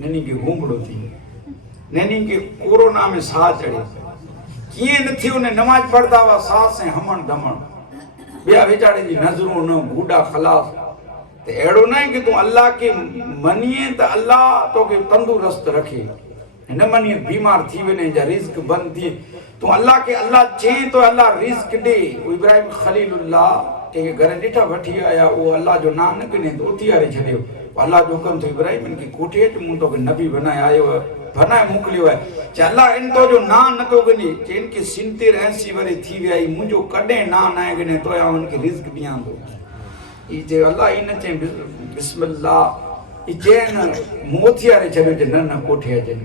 ननी के घूमड़ो थी ननी के कोरोना में साह चढ़े किए न थी उन्हें नमाज पढ़ता हुआ साह से हमण दमण बिया बेचारे जी नजरों न बूढ़ा खलास तो एड़ो नहीं कि तू अल्लाह के मनिए तो अल्लाह तो के तंदुरुस्त रखे न मनिए बीमार थी वने जा रिस्क बंद थी तू अल्लाह के अल्लाह चे तो अल्लाह रिस्क दे इब्राहिम खलीलुल्लाह के घर डिठा वठी आया वो अल्लाह जो नाम न कने तो उथी आरे छडियो अल्लाह जो कम तो इब्राहिम इनकी कोठे च मुं तो के नबी बनाए आयो बनाए मोकलियो है चे अल्लाह इन तो जो ना न तो गने चे इनकी 70 80 वरी थी वई मुजो कदे ना ना गने तो या उनके रिस्क दियां दो ई जे अल्लाह इन चे बिस्मिल्लाह ई चे न मोथी आरे छडियो जे न कोठे अचन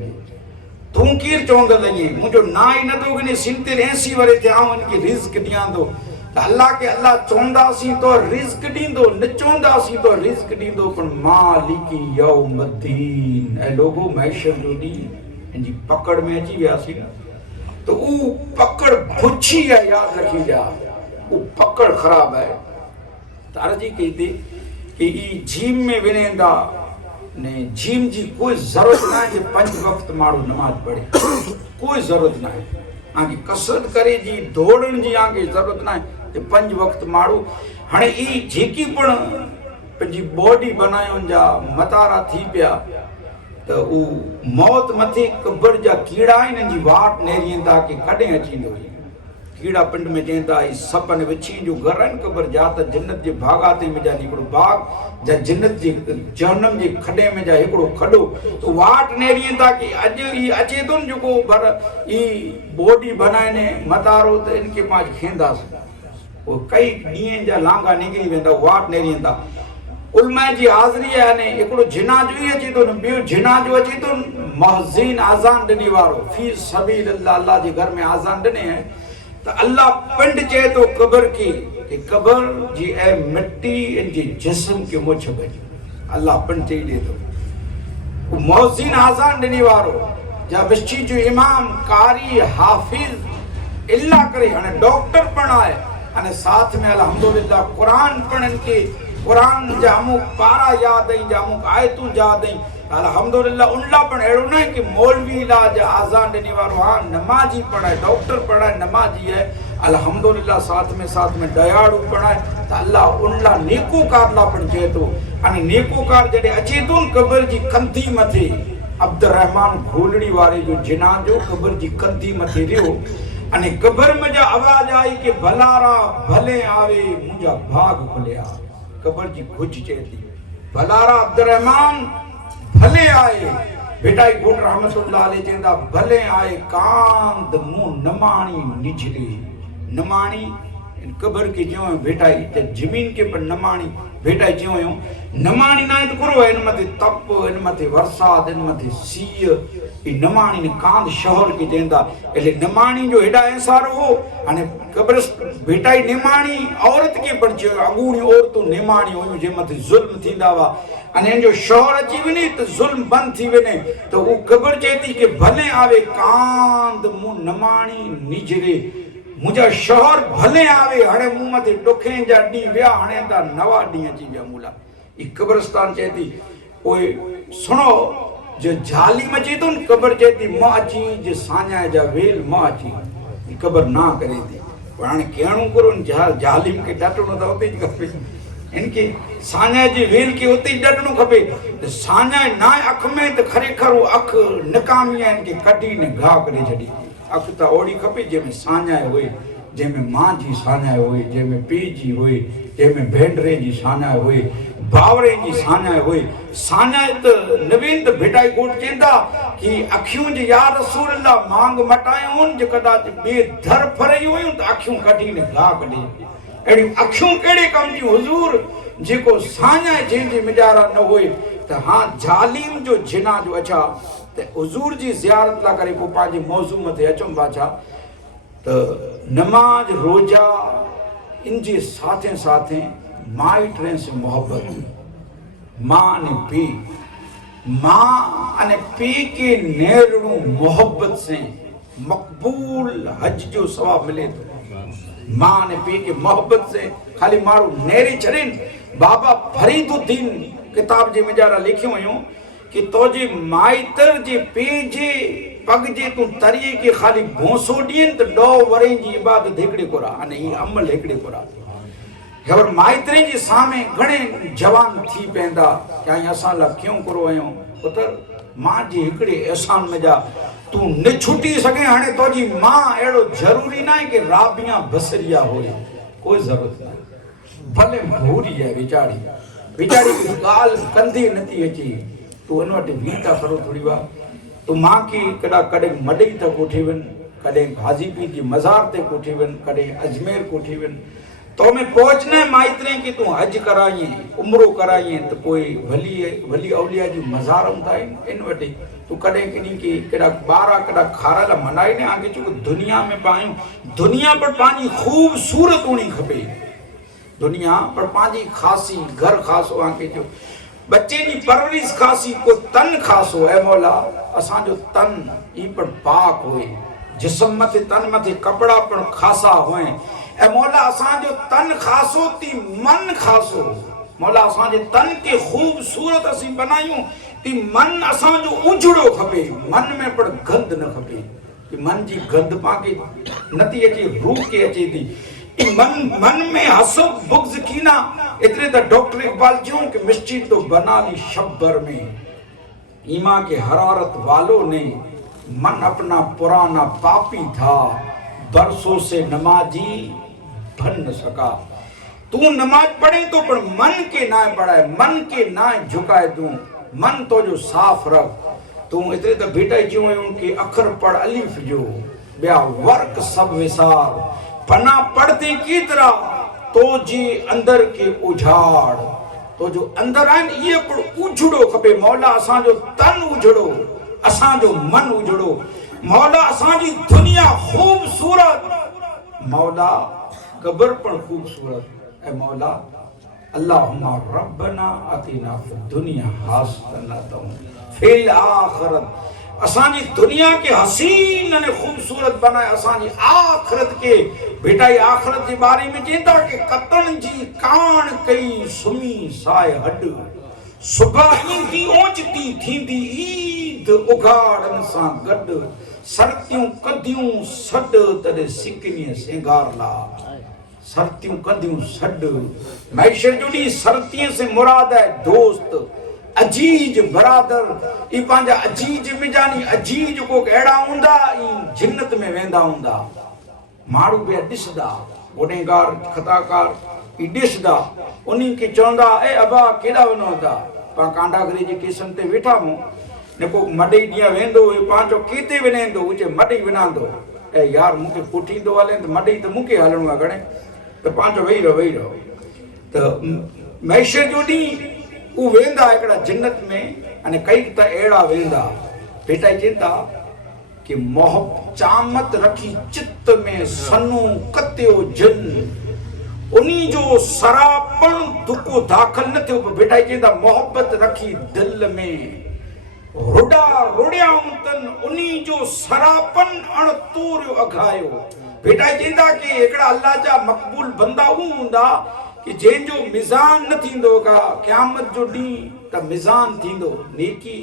तू कीर चोंद लगे मुजो ना ही न तो गने 70 80 वरी थे आ उनके रिस्क दियां दो अल्लाह के अल्लाह चोंदासी तो रिस्क दींदो न चोंदासी तो रिस्क दींदो पर मालिकी यौमद्दीन ए लोगो मैशर जो दी जी पकड़ में अची वियासी तो ऊ पकड़ बुछी है याद रखी जा ऊ पकड़ खराब है तार जी कहते कि ई जीम में विनेंदा ने जीम जी कोई जरूरत ना है कि 5 वक्त मारो नमाज पढ़े कोई जरूरत ना है आगे कसरत करे जी दौड़न जी आगे जरूरत ना है 5 वक्त मारो हणे ई जेकी पण पंहिंजी बॉडी बनायों जा मतारा थी पिया तो उ मौत मथे कब्र जा कीड़ा इन जी वाट नेरियंदा कि कॾहिं अचींदो कीड़ा पिंड में चवंदा सपन विछी जो घर आहिनि कब्र जा त जन्नत जे बागाते में जा हिकिड़ो बाग जा जन्नत जे जहन्नम जे खॾे में जा हिकिड़ो खॾो तो वाट नेरियंदा कि अॼु ई अचे थो न जेको पर ई बॉडी बनाइने मतारो त इनके पांच खेंदासीं वो कई ॾींहं जा लांगा निकिरी वेंदा वाट नेरियंदा उलमा जी हाज़िरी आहे ने हिकिड़ो जिनाजो ई अचे थो न ॿियो जिनाजो अचे थो महज़ीन आज़ान ॾिनी वारो फी सबीलिल्लाह अल्लाह जे घर में आज़ान ॾिने है तो अल्लाह पिंड चए तो कब्र की कि कब्र जी ए मिट्टी इनके जिस्म के मुछ बजी अल्लाह पिंड चई दे तो मौज़ीन आज़ान ॾिनी वारो जा मस्जिद जो इमाम कारी हाफिज इल्ला करे हाणे डॉक्टर पण आहे अने साथ में अल्हम्दुलिल्लाह कुरान पण इनके कुरान जा अमुक पारा याद आई जा अमुक आयतूं याद आई अल्हम्दुलिल्लाह उनला पण अहिड़ो न कि मौलवी इलाज आज़ान ॾिनी वारो हाँ नमाजी पण आहे डॉक्टर पण आहे नमाजी है अल्हम्दुलिल्लाह साथ में दयाड़ू पण आहे त अल्लाह उनला नेकोकार ला पण चए थो अने नेकोकार जॾहिं अचे थो न कब्र जी कंधी मथे अब्दुर्रहमान घोलड़ी वारे जो जिनाजो कब्र जी कंधी मथे रियो अने कब्र में जा आवाज आई कि भलारा भले आवे मुंहिंजा भाग खुलिया कब्र जी खुज चए थी भलारा अब्दुर्रहमान भले आए बेटा घोट रहमतुल्लाह अलैह चेंदा भले आए कांद मुंह नमाणी निजरे नमाणी कब्र के जो बेटा ते जमीन के पर नमाणी बेटा जो नमाणी ना तो करो इन मथे तप इन मथे वरसाद इन मथे सीय ई नमाणी ने कांद शहर के देंदा एले नमाणी जो हेडा ऐसारो हो अने कब्र बेटा निमाणी औरत के पर जो अगूणी औरतों निमाणी हो जे मथे जुल्म थींदा वा अने जो शहर अची वने तो जुल्म बंद थी वने तो वो कब्र चेती के भले आवे कांद मु नमाणी निजरे मुझा शहर भले आवे हणे मुंह मथे डुखे जा डी विया हणे ता नवा डी अची विया मूला ई कब्रस्तान चेती ओए सुनो जो जाली मची तो कब्र चेती मां अची जे सान्या जा वेल मां अची ई कब्र ना करे थी हाणे कहणो करो जालिम के डटणो त उते ज खपे इनके सान्या जे वेल के उते ज डटणो खपे सान्या ना अख में त खरेखर अख नकामी इनके कढी ने घा करे छडी अख त ओड़ी खपे जंहिंमें सान्याए होए जंहिंमें मां जी सान्याए होए जंहिंमें पीउ जी होए जंहिंमें भेंडरे जी सान्याए होए भावरे जी सान्याए होए सान्याए त नवीन त भेटाई कोट चेंदा कि अखियूं जी या रसूल अल्लाह मांग मटायूं जे कदाच बे धर फरई हुयूं त अखियूं कढी ने गा कढी अड़ी अखियूं केड़े कम जी हुजूर जेको सान्याए जंहिंजी मिजारा न होए त हां जालिम जो जिना जो अच्छा ते हुजूर जी ज़ियारत ला करे को पांजे मौजू मथे अचम बाचा तो नमाज रोजा इन जे साथे साथे माइट रे से मोहब्बत मां ने पी मां अने पी के नेरणो मोहब्बत से मकबूल हज जो सवाब मिले तो मां ने पी के मोहब्बत से खाली मारू नेरी छड़िन बाबा फरीदुद्दीन किताब जे मिजारा लिखियो हुयो कि तोजी माइतर जे पेजे पग जे तू तरिए के खाली भोसो दियन त डो वरे जी इबादत हिकड़े कोरा अने ई अमल हिकड़े कोरा हेवर माइतरे जी सामे घणे जवान थी पेंदा क्या असा ला क्यों करो आयो पुत्र मां जी हिकड़े एहसान में जा तू न छुटी सके हाने तोजी मां एड़ो जरूरी ना है कि राबिया बसरिया होए कोई जरूरत ना भले भूरी है बेचारी की गाल कंधी नती अची तो उनवटे वीता करो थोड़ी वा तो मां की कड़ा कड़े मडई तक उठी वन कड़े गाजीपीर की मजार ते उठी वन कड़े अजमेर को उठी वन तो मैं पहुंचने माइतरे की तू हज कराई उम्रो कराई तो कोई वली औलिया जी मजार होता है इन वटे तू कड़े किनी की कड़ा बारा कड़ा खारल मनाई ने आगे चुको दुनिया में पायूं दुनिया पर पानी खूबसूरत होनी खपे दुनिया पर पानी खासी घर खासो आके जो बच्चे की परवरिश खासी को तन खासो है मौला असा जो तन ई पर पाक होए जिस्म मथे तन मथे कपड़ा पर खासा होए ए मौला असा जो तन खासो ती मन खासो मौला असा जे तन के खूबसूरत असी बनायूं ती मन असा जो उजड़ो खपे मन में पर गंद न खपे कि मन जी गंद पाके नती अचे रूह के अचे थी कि मन में हसद बुग़्ज़ कीना इतने तो डॉक्टर इकबाल क्यों कि मिस्टी तो बना ली शब्बर में ईमा के हरारत वालों ने मन अपना पुराना पापी था बरसों से नमाजी बन न सका तू नमाज पढ़े तो पर मन के ना पढ़ाए मन के ना झुकाए तू मन तो जो साफ रख तू इतने तो बेटा जो उनके अखर पढ़ अलिफ जो ब्या वर्क सब विसार पना पढ़ते की तरह तो जी अंदर के उजाड़ तो जो अंदर आइन ये पर उजड़ो खपे मौला असां जो तन उजड़ो असां जो मन उजड़ो मौला असां जी दुनिया खूबसूरत मौला कब्र पर खूबसूरत ए मौला अल्लाहुम्मा रब्बना आतिना फिद दुनिया हसनतम फिल आखिरत असां जी दुनिया के हसीन ने खूबसूरत बनाए असां जी आखिरत के बेटा ये आखिरत के बारे में चेता कि कतन जी कान कई सुमी साए हड सुबह की ओंचती थींदी ईद उगाड़न सां गड सरतियूं कदियूं सड तडे सिकनी सिंगार ला सरतियूं कदियूं सड मैशर जुड़ी सरतियों से मुराद है दोस्त अजीज बरादर ई पांजा अजीज मिजानी अजीज को एड़ा हुंदा ई जन्नत में वेंदा हुंदा मारू बे दिसदा गुनेगार खताकार ई दिसदा उन्हीं के चौंदा ए अबा केड़ा वनो दा पा कांडागरी जी केसन ते वेठा मो ने को मडई दिया वेंदो ए पांचो कीते वनेंदो उचे मडई वनांदो ए यार मुके पुठी दो वाले तो मडई तो मुके हलणो गणे तो पांचो वेई रहो तो मैशर जोडी उ वेंदा एकड़ा जन्नत में अने कई त एड़ा वेंदा बेटा चिंता कि मोह चामत रखी चित्त में सनु कत्यो जन उन्हीं जो सरापन दुको दाखिल न थियो बेटा चिंता मोहब्बत रखी दिल में रुडा रुड़िया तन उन्हीं जो सरापन अणतूर अघायो बेटा चिंता कि एकड़ा अल्लाह जा मकबूल बंदा हुंदा कि जेन जो मिजान न थींदो का क़यामत जो डी त मिजान थींदो नेकी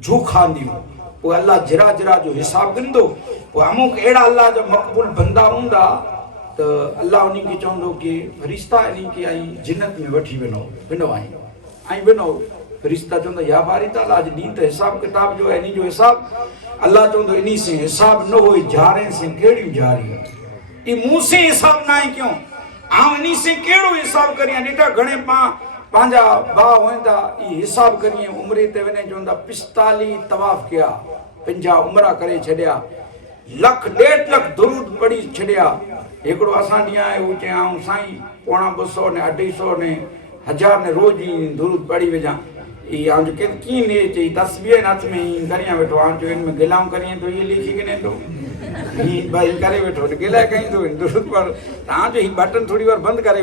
झूखांदियो वो अल्लाह जिरा जिरा जो हिसाब गिंदो वो अमुक एड़ा अल्लाह जो मकबूल बंदा हुंदा तो अल्लाह उन्हीं के चवंदो कि फरिश्ता इन्हीं के आई जन्नत में वठी विनो आई विनो फरिश्ता चवंदा या बारी ताला आज डी त हिसाब किताब जो है इन्हीं जो हिसाब अल्लाह चवंदो इन्हीं से हिसाब न होई जारे से केड़ी जारी ई मुंह से हिसाब ना है क्यों आनी से केड़ो हिसाब करिया नेटा घणे पांजा बा होंदा ई हिसाब करिए उम्रे ते वने जोंदा 45 तवाफ किया 50 उमरा करे छड्या लख 1.5 लख दुरूद पढ़ी छड्या एकड़ो असा दिया है उचे आऊं साईं पौना 200 ने 250 ने 1000 ने रोज ही दुरूद पढ़ी वेजा ई आज के की ने चे तस्बीह नाथ में ही करिया बैठो आज जो इनमें गिलाम करिए तो ये लिखी के ने तो ही भाई करे बैठो गिला कहीं तो दुरूद पर ता जो ही बटन थोड़ी बार बंद करे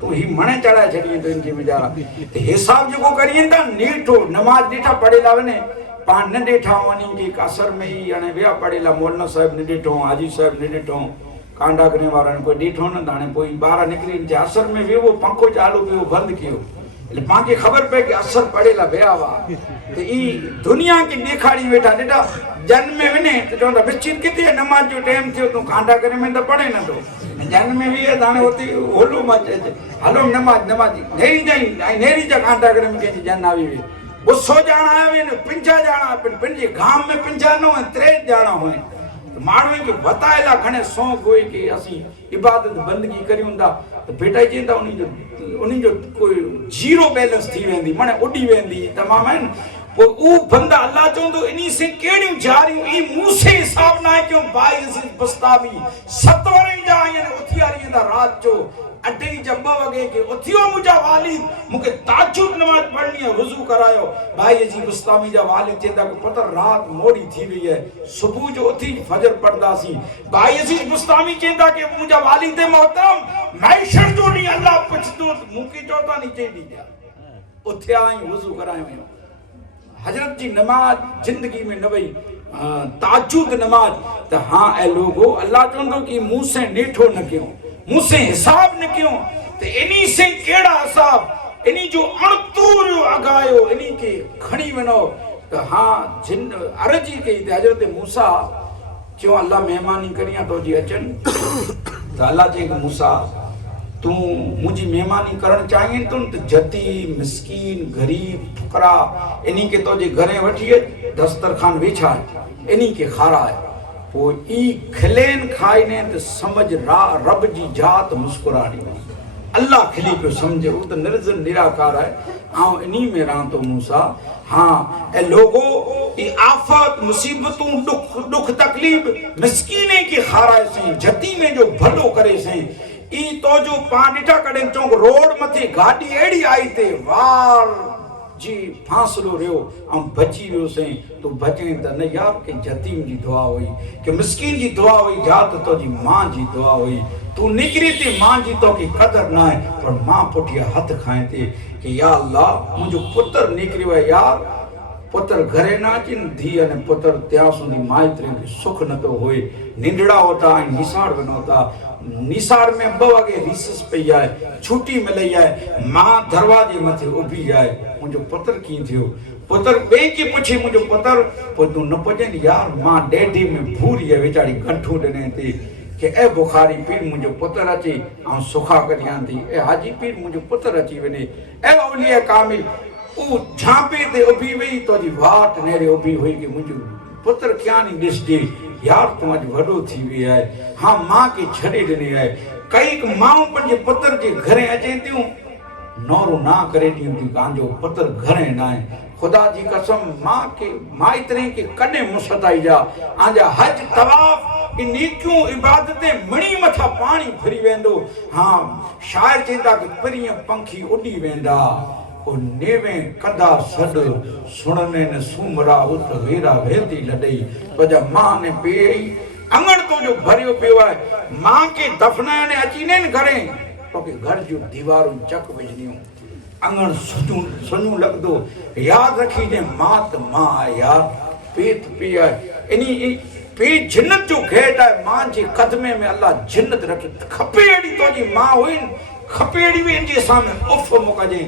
तो ही मणे चढ़ा छड़ी तो इनके बेचारा तो हिसाब जो करिए ता नीठो नमाज नीठा पढ़ेला वने पान न डेठा वनी की असर में ही अने विया पढ़ेला मौलाना साहब ने डेठो हाजी साहब ने डेठो कांडा करने वाला कोई डेठो न दाने कोई बाहर निकली जे असर में वे वो पंखो चालू पे वो बंद कियो એટલે પાકે ખબર પે કે અસર પડેલા ભયાવા તો ઈ દુનિયા की દેખાડી બેઠા બેટા જન્મ में वने तो चोंदा बच्ची किथे नमाज जो टाइम थियो तो कांडा करे में तो पढ़े न तो जन्म में भी दाने होती होलू मचे हलो नमाज नेरी जाई नेरी जा कांडा करे में के जन आवी वे वो सो जाना आवे ने 50 जाना पिंजे गांव में 50 नो 3 जाना होए मानवे के बताएला घणे सौंक होई कि असी इबादत बंदगी करियुंदा तो बेटा चेंदा उन्हीं जो कोई जीरो बैलेंस थी वेंदी माने उडी वेंदी तमाम है वो ऊ बंदा अल्लाह चोंदो इन्हीं से केड़ियों जारियों ई मुंह से हिसाब ना क्यों भाई अजीज बस्तावी सतवरे जा यानी उथियारी दा रात जो अड्डे जब्बा वगे के उथियो मुजा वालिद मुके ताजुद नमाज पढ़नी है वुजू करायो भाई अजीज बस्तावी जा वालिद चेंदा को पता रात मोड़ी थी रही है सुबह जो उठी फजर पढ़दा सी भाई अजीज बस्तावी चेंदा के मुजा वालिद मोहतरम मैशर जो नहीं अल्लाह पुछदो मुके चौथा नहीं चेंदी जा उथिया ही वुजू करायो हजरत जी नमाज जिंदगी में न वही ताजुद नमाज तो हाँ ए लोगो अल्लाह चवंदो कि मुंह से नेठो न क्यों मुंह से हिसाब न क्यों तो इन्हीं से केड़ा हिसाब इन्हीं जो अणतूर अगायो इन्हीं के खणी वनो तो हाँ जिन अर्जी कई हजरत मूसा चो अल्लाह मेहमानी करियां तो जी अचन तो अल्लाह चई कि मूसा तू मुझी मेहमानी करण चाहिए तो जती मिस्कीन गरीब फुकरा इन्हीं के तो जे घरे वठी दस्तरखान वेछा इन्हीं के खाराए वो ई खिलेन खाइने तो समझ रब जी जात मुस्कुरानी अल्लाह खिली पे समझे वो तो निर्जन निराकार है आऊं इन्हीं में रहा तो मूसा हाँ ए लोगो ई आफत मुसीबतों दुख दुख तकलीफ मिस्कीने की खाराए से जती में जो भलो करे से ई तो जो पांडिटा कड़े चौक रोड मथे गाड़ी एड़ी आई थे वार जी फांसलो रियो हम बची वियो से तो बचे त न यार के यतीम जी दुआ हुई के मिस्कीन जी दुआ हुई जात तो जी मां जी दुआ हुई तू निकरी थी मां जी तो की कदर ना है पर मां पुठिया हथ खाए थी कि या अल्लाह मुझो पुत्र निकरी वे यार पुत्र घरे ना अचिन धी अने पुत्र त्या सुधी माइत्र के सुख न तो होए निंदड़ा होता निसार बनोता निसार में 2 वगे रिसस पई आए छुट्टी मिलई आए मां दरवाजे मथे उभी आए मुझो पुत्र की थियो पुत्र बे की पूछी मुझो पुत्र पो तू न पजन यार मां डेडी में भूरी है बेचारी गंठू डने थी के ए बुखारी पीर मुझो पुत्र अची आ सुखा करियां थी ए हाजी पीर मुझो पुत्र अची वने ए औलिया कामिल ऊ झांपे ते उभी वई तो जी वाट नेरे उभी हुई कि मुझो पुत्र क्या नहीं दिसजे यार तू अज वडो थी वे है हां मां के छड़े डने है कई मां पंजे पुत्र जे घरे अचे थियूं नौरो ना करे थियूं कि गांजो पुत्र घरे ना है खुदा जी कसम मां के माइतरे के कने मुसताई जा आजा हज तवाफ इन नेकियों इबादतें मणी मथा पानी फिरी वेंदो हां शायर चेंदा कि परिय पंखी उडी वेंदा ओ नेवे कदा सड सुनने न सुमरा उत वेरा वेदी लडई पजा मां ने पेई अंगण तो जो भरियो पियो है मां के दफनाने अचीने न घरे तो के घर जो दीवारों चक विजनियो अंगण सुनू लगदो याद रखी जे मात मां यार पेत पिया इनी पे जन्नत जो घेट है मां जे कदमे में अल्लाह जन्नत रखे खपेड़ी तो जी मां हुई खपेड़ी वे जे सामने उफ मुकजे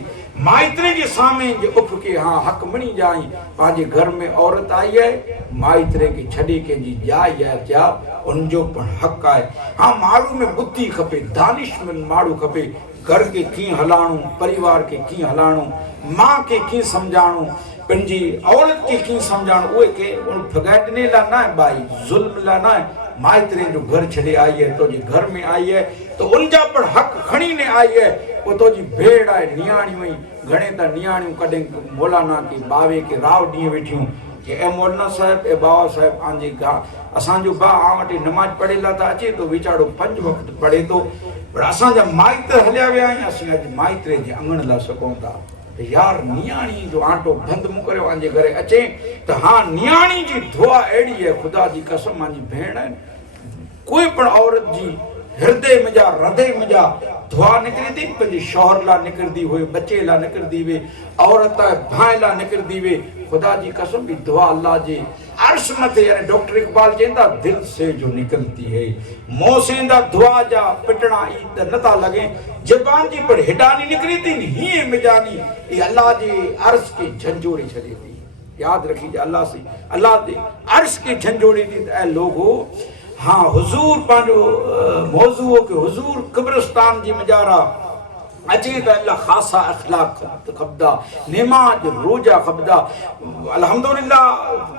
माइत्रे के सामने जे उफ के हाँ हक मणी जाई पाजे घर में औरत आई है माइत्रे के छड़ी के जी जाई है क्या उनजो पण हक है हाँ मालू में बुद्धि खपे दानिशमंद माड़ू खपे घर के की हलाणो परिवार के की हलाणो मां के की समझाणो पंजी औरत के की समझाणो ओए के उन फगाटने ला ना भाई जुल्म ला ना माइत्रे जो घर छड़े आई है तो जी घर में आई है तो उनजा पर हक खणी ने आई है वो तो जी भेड़ है नियाणी हुई घणे त नियाणियों कदे मौलाना की बावे के राव दी बैठियूं कि ए मौलाना साहब ए बाबा साहब आंजी गा असां जो बा आवटी नमाज पढ़ेला था अचे तो विचारो 5 वक्त पढ़े तो पर असां जा माइत्र हलिया वे आया असां आज माइत्रे जे अंगण ला सकों था यार नियाणी जो आटो बंद मुकरे आंजे घरे अचे तो हां नियाणी जी दुआ एड़ी है खुदा जी कसम आंजी भेण है कोई पण औरत जी हृदय में जा हृदय में जा दुआ निकरी थी पंहिंजे शौहर ला निकरदी हुई बच्चे ला निकरदी वे औरत भाई ला निकरदी वे खुदा जी कसम भी दुआ अल्लाह जी अर्श मथे यानी डॉक्टर इकबाल चेंदा दिल से जो निकलती है मोसेंदा दुआ जा पिटना ई नता लगे जबान जी पर हिडानी निकरी थी ही मिजानी ये अल्लाह जी अर्श के झंझोड़ी छड़ी थी याद रखिए अल्लाह दे अर्श के झंझोड़ी थी ए लोगो हाँ हुजूर पांजो मौजू के हुजूर कब्रिस्तान जी मजारा अचे त अल्लाह खासा अखलाक खबदा नमाज रोजा खबदा अल्हम्दुलिल्लाह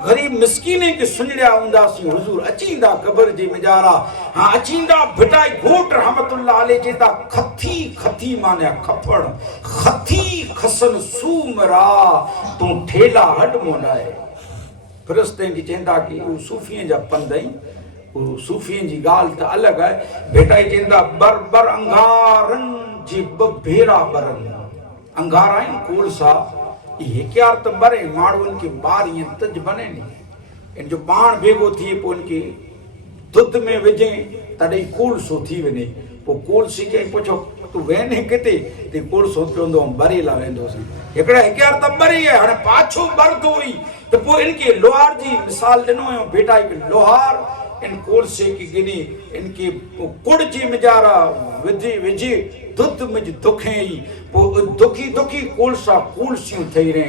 गरीब मिस्कीने के सुनड़िया हुंदा सी हुजूर अचींदा कब्र जी मजारा हाँ अचींदा बिटाई घोट रहमतुल्लाह अलैह जेता खथी माने खपड़ खथी खसन सूमरा तू ठेला हट मोडाए फरिश्ते की चेंदा की उ सूफियन जा पंदई सूफियन जी गाल त अलग है बेटा चेंदा बर अंगारन जी भेरा बरन अंगारा इन कोल सा ये क्या त बरे माड़ू इनके बार ये तज बने नहीं इन जो बाण भेगो थी पो इनके दुध में विजे तडे कोल सो थी वने पो कोल सी के पूछो तू वेने किते ते कोल सो पियोंदो बरे ला वेंदो सी एकड़ा क्या त बरे है हने पाछो बर दोई तो पो इनके लोहार जी मिसाल दिनो बेटा के लोहार इन कोल से की गिनी इनकी कुड़ जी मजारा विजी दुध में दुखेई पो दुखी कोल सा कोल सियो थई रे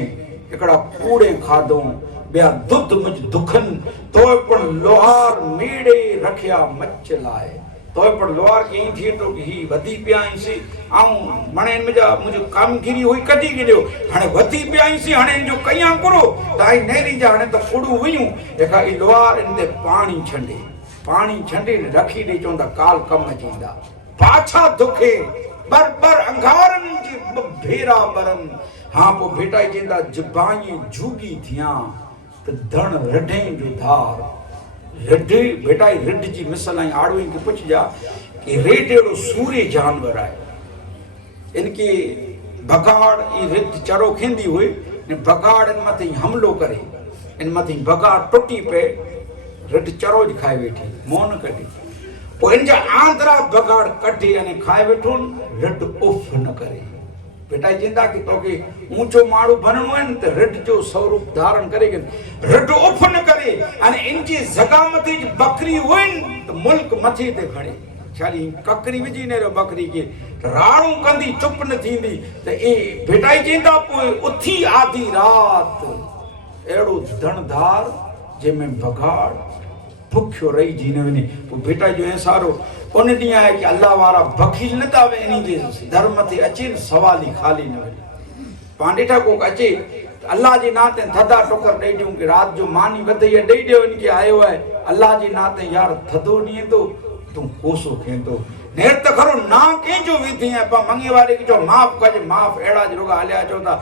एकड़ा कूड़े खादो बिया दुध में दुखन तो पण लोहार मेड़े रखिया मच लाए तो पर लोहार के ई थी तो ही वधी पियाईसी आऊं मणे मुझा मुझे कामगिरी हुई कढी गियो हाने वधी पियाईसी हाने जो कया करो ताई नेरी जा हाने तो कुड़ू हुयूं एका ई लोहार इन ते पानी छंडे रखी दे चोंदा काल कम जींदा पाछा दुखे बर बर अंगारन जी भेरा बरन हां पो बेटा जींदा जबाई झूगी थिया तो धन रढे जो धार रिड बेटा रिड जी मिसल आई आड़ो इनके पुछ जा कि रेड एड़ो सूर्य जानवर है इनके बगाड़ ई रिड चरो खिंदी हुई ने बगाड़ इन मथे हमलो करे इन मथे बगाड़ टुटी पे रिड चरो ज खाए बैठी मोन कढी ओ इन जा आंतरा बगाड़ कटे अने खाए बैठो रिड उफ न करे बेटा जिंदा की तो के ऊंचो माड़ू बनणो है त रिड जो स्वरूप धारण करे रिड उफ न करे अने इनजी जगह मथे बकरी होइन तो मुल्क मथे ते खड़े छाली ककरी विजी ने रो बकरी के राणू कंदी चुप न थींदी त ए बेटा जिंदा पोए उथी आधी रात एड़ो धनधार जे में बगाड़ भुख्यो रही जीने वने वो बेटा जो है सारो उन दी है कि अल्लाह वारा बखील न तावे इनी जे धर्म थे अचे सवाल ही खाली न वने पांडेठा को अचे अल्लाह जे नाते थदा टोकर दे दूं कि रात जो मानी बदई दे दियो इनके आयो है अल्लाह जे नाते यार थदो नी तो तू कोसो खेंदो नेर त करो ना के जो विधि है पा मंगे वाले की जो माफ कज माफ एड़ा जोगा हल्या चोता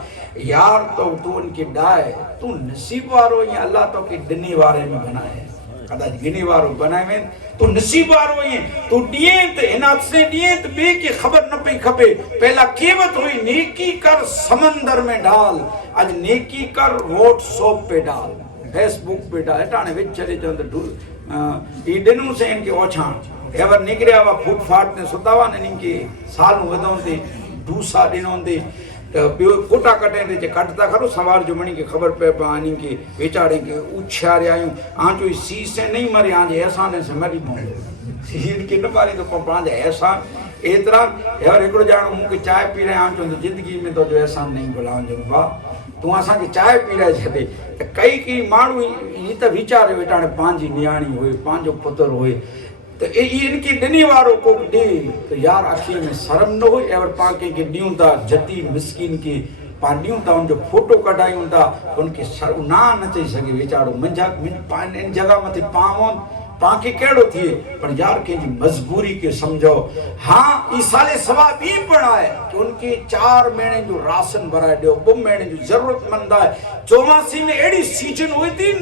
यार तो तू उनके डाए तू नसीब वारो या अल्लाह तो के दिनी वारे में बनाए कदाच गिनी वारो बनाए में तो नसीब वारो ही तो दिए त इनात से दिए त बे के खबर न पई खपे पहला केवत हुई नेकी कर समंदर में डाल आज नेकी कर व्हाट्सएप पे डाल फेसबुक पे डाल टाणे विच चले चंद ई दिनु से इनके ओछाण एवर निकरिया वा फुटफाट ने सुतावा ने इनके साल वदोंते दूसा दिनोंते तो कोटा कटे जे कटता खरो सवार जो मणी के खबर पे पानी के बेचारे के उछारे आयू आजो सी से नहीं मरे आज एहसान से मरी मो सीर के न पारी तो पांज एहसान एतरा यार एकड़ो जानो मुके चाय पी रहे आजो तो जिंदगी में तो जो एहसान नहीं भुलान जो बा तू असा के चाय पी रहे छदे कई की मानू ई त विचारे बेटाने पांजी नियाणी होए पांजो पुत्र होए तो इनकी दिनी वारो को दे तो यार अखी में शर्म न हो एवर पाके के दियूं ता जती मिस्किन के पाडियूं ता उन जो फोटो कढायूं ता उनके शर्म ना न चई सके बेचारो मंजा पान इन जगह मथे पावो पाके केड़ो थिए पर यार के जी मजबूरी के समझो हां ई साले सवा भी पड़ाए कि उनके 4 महीने जो राशन भराए दियो 2 महीने जो जरूरतमंद है चौमासी में एड़ी सीजन हुई थी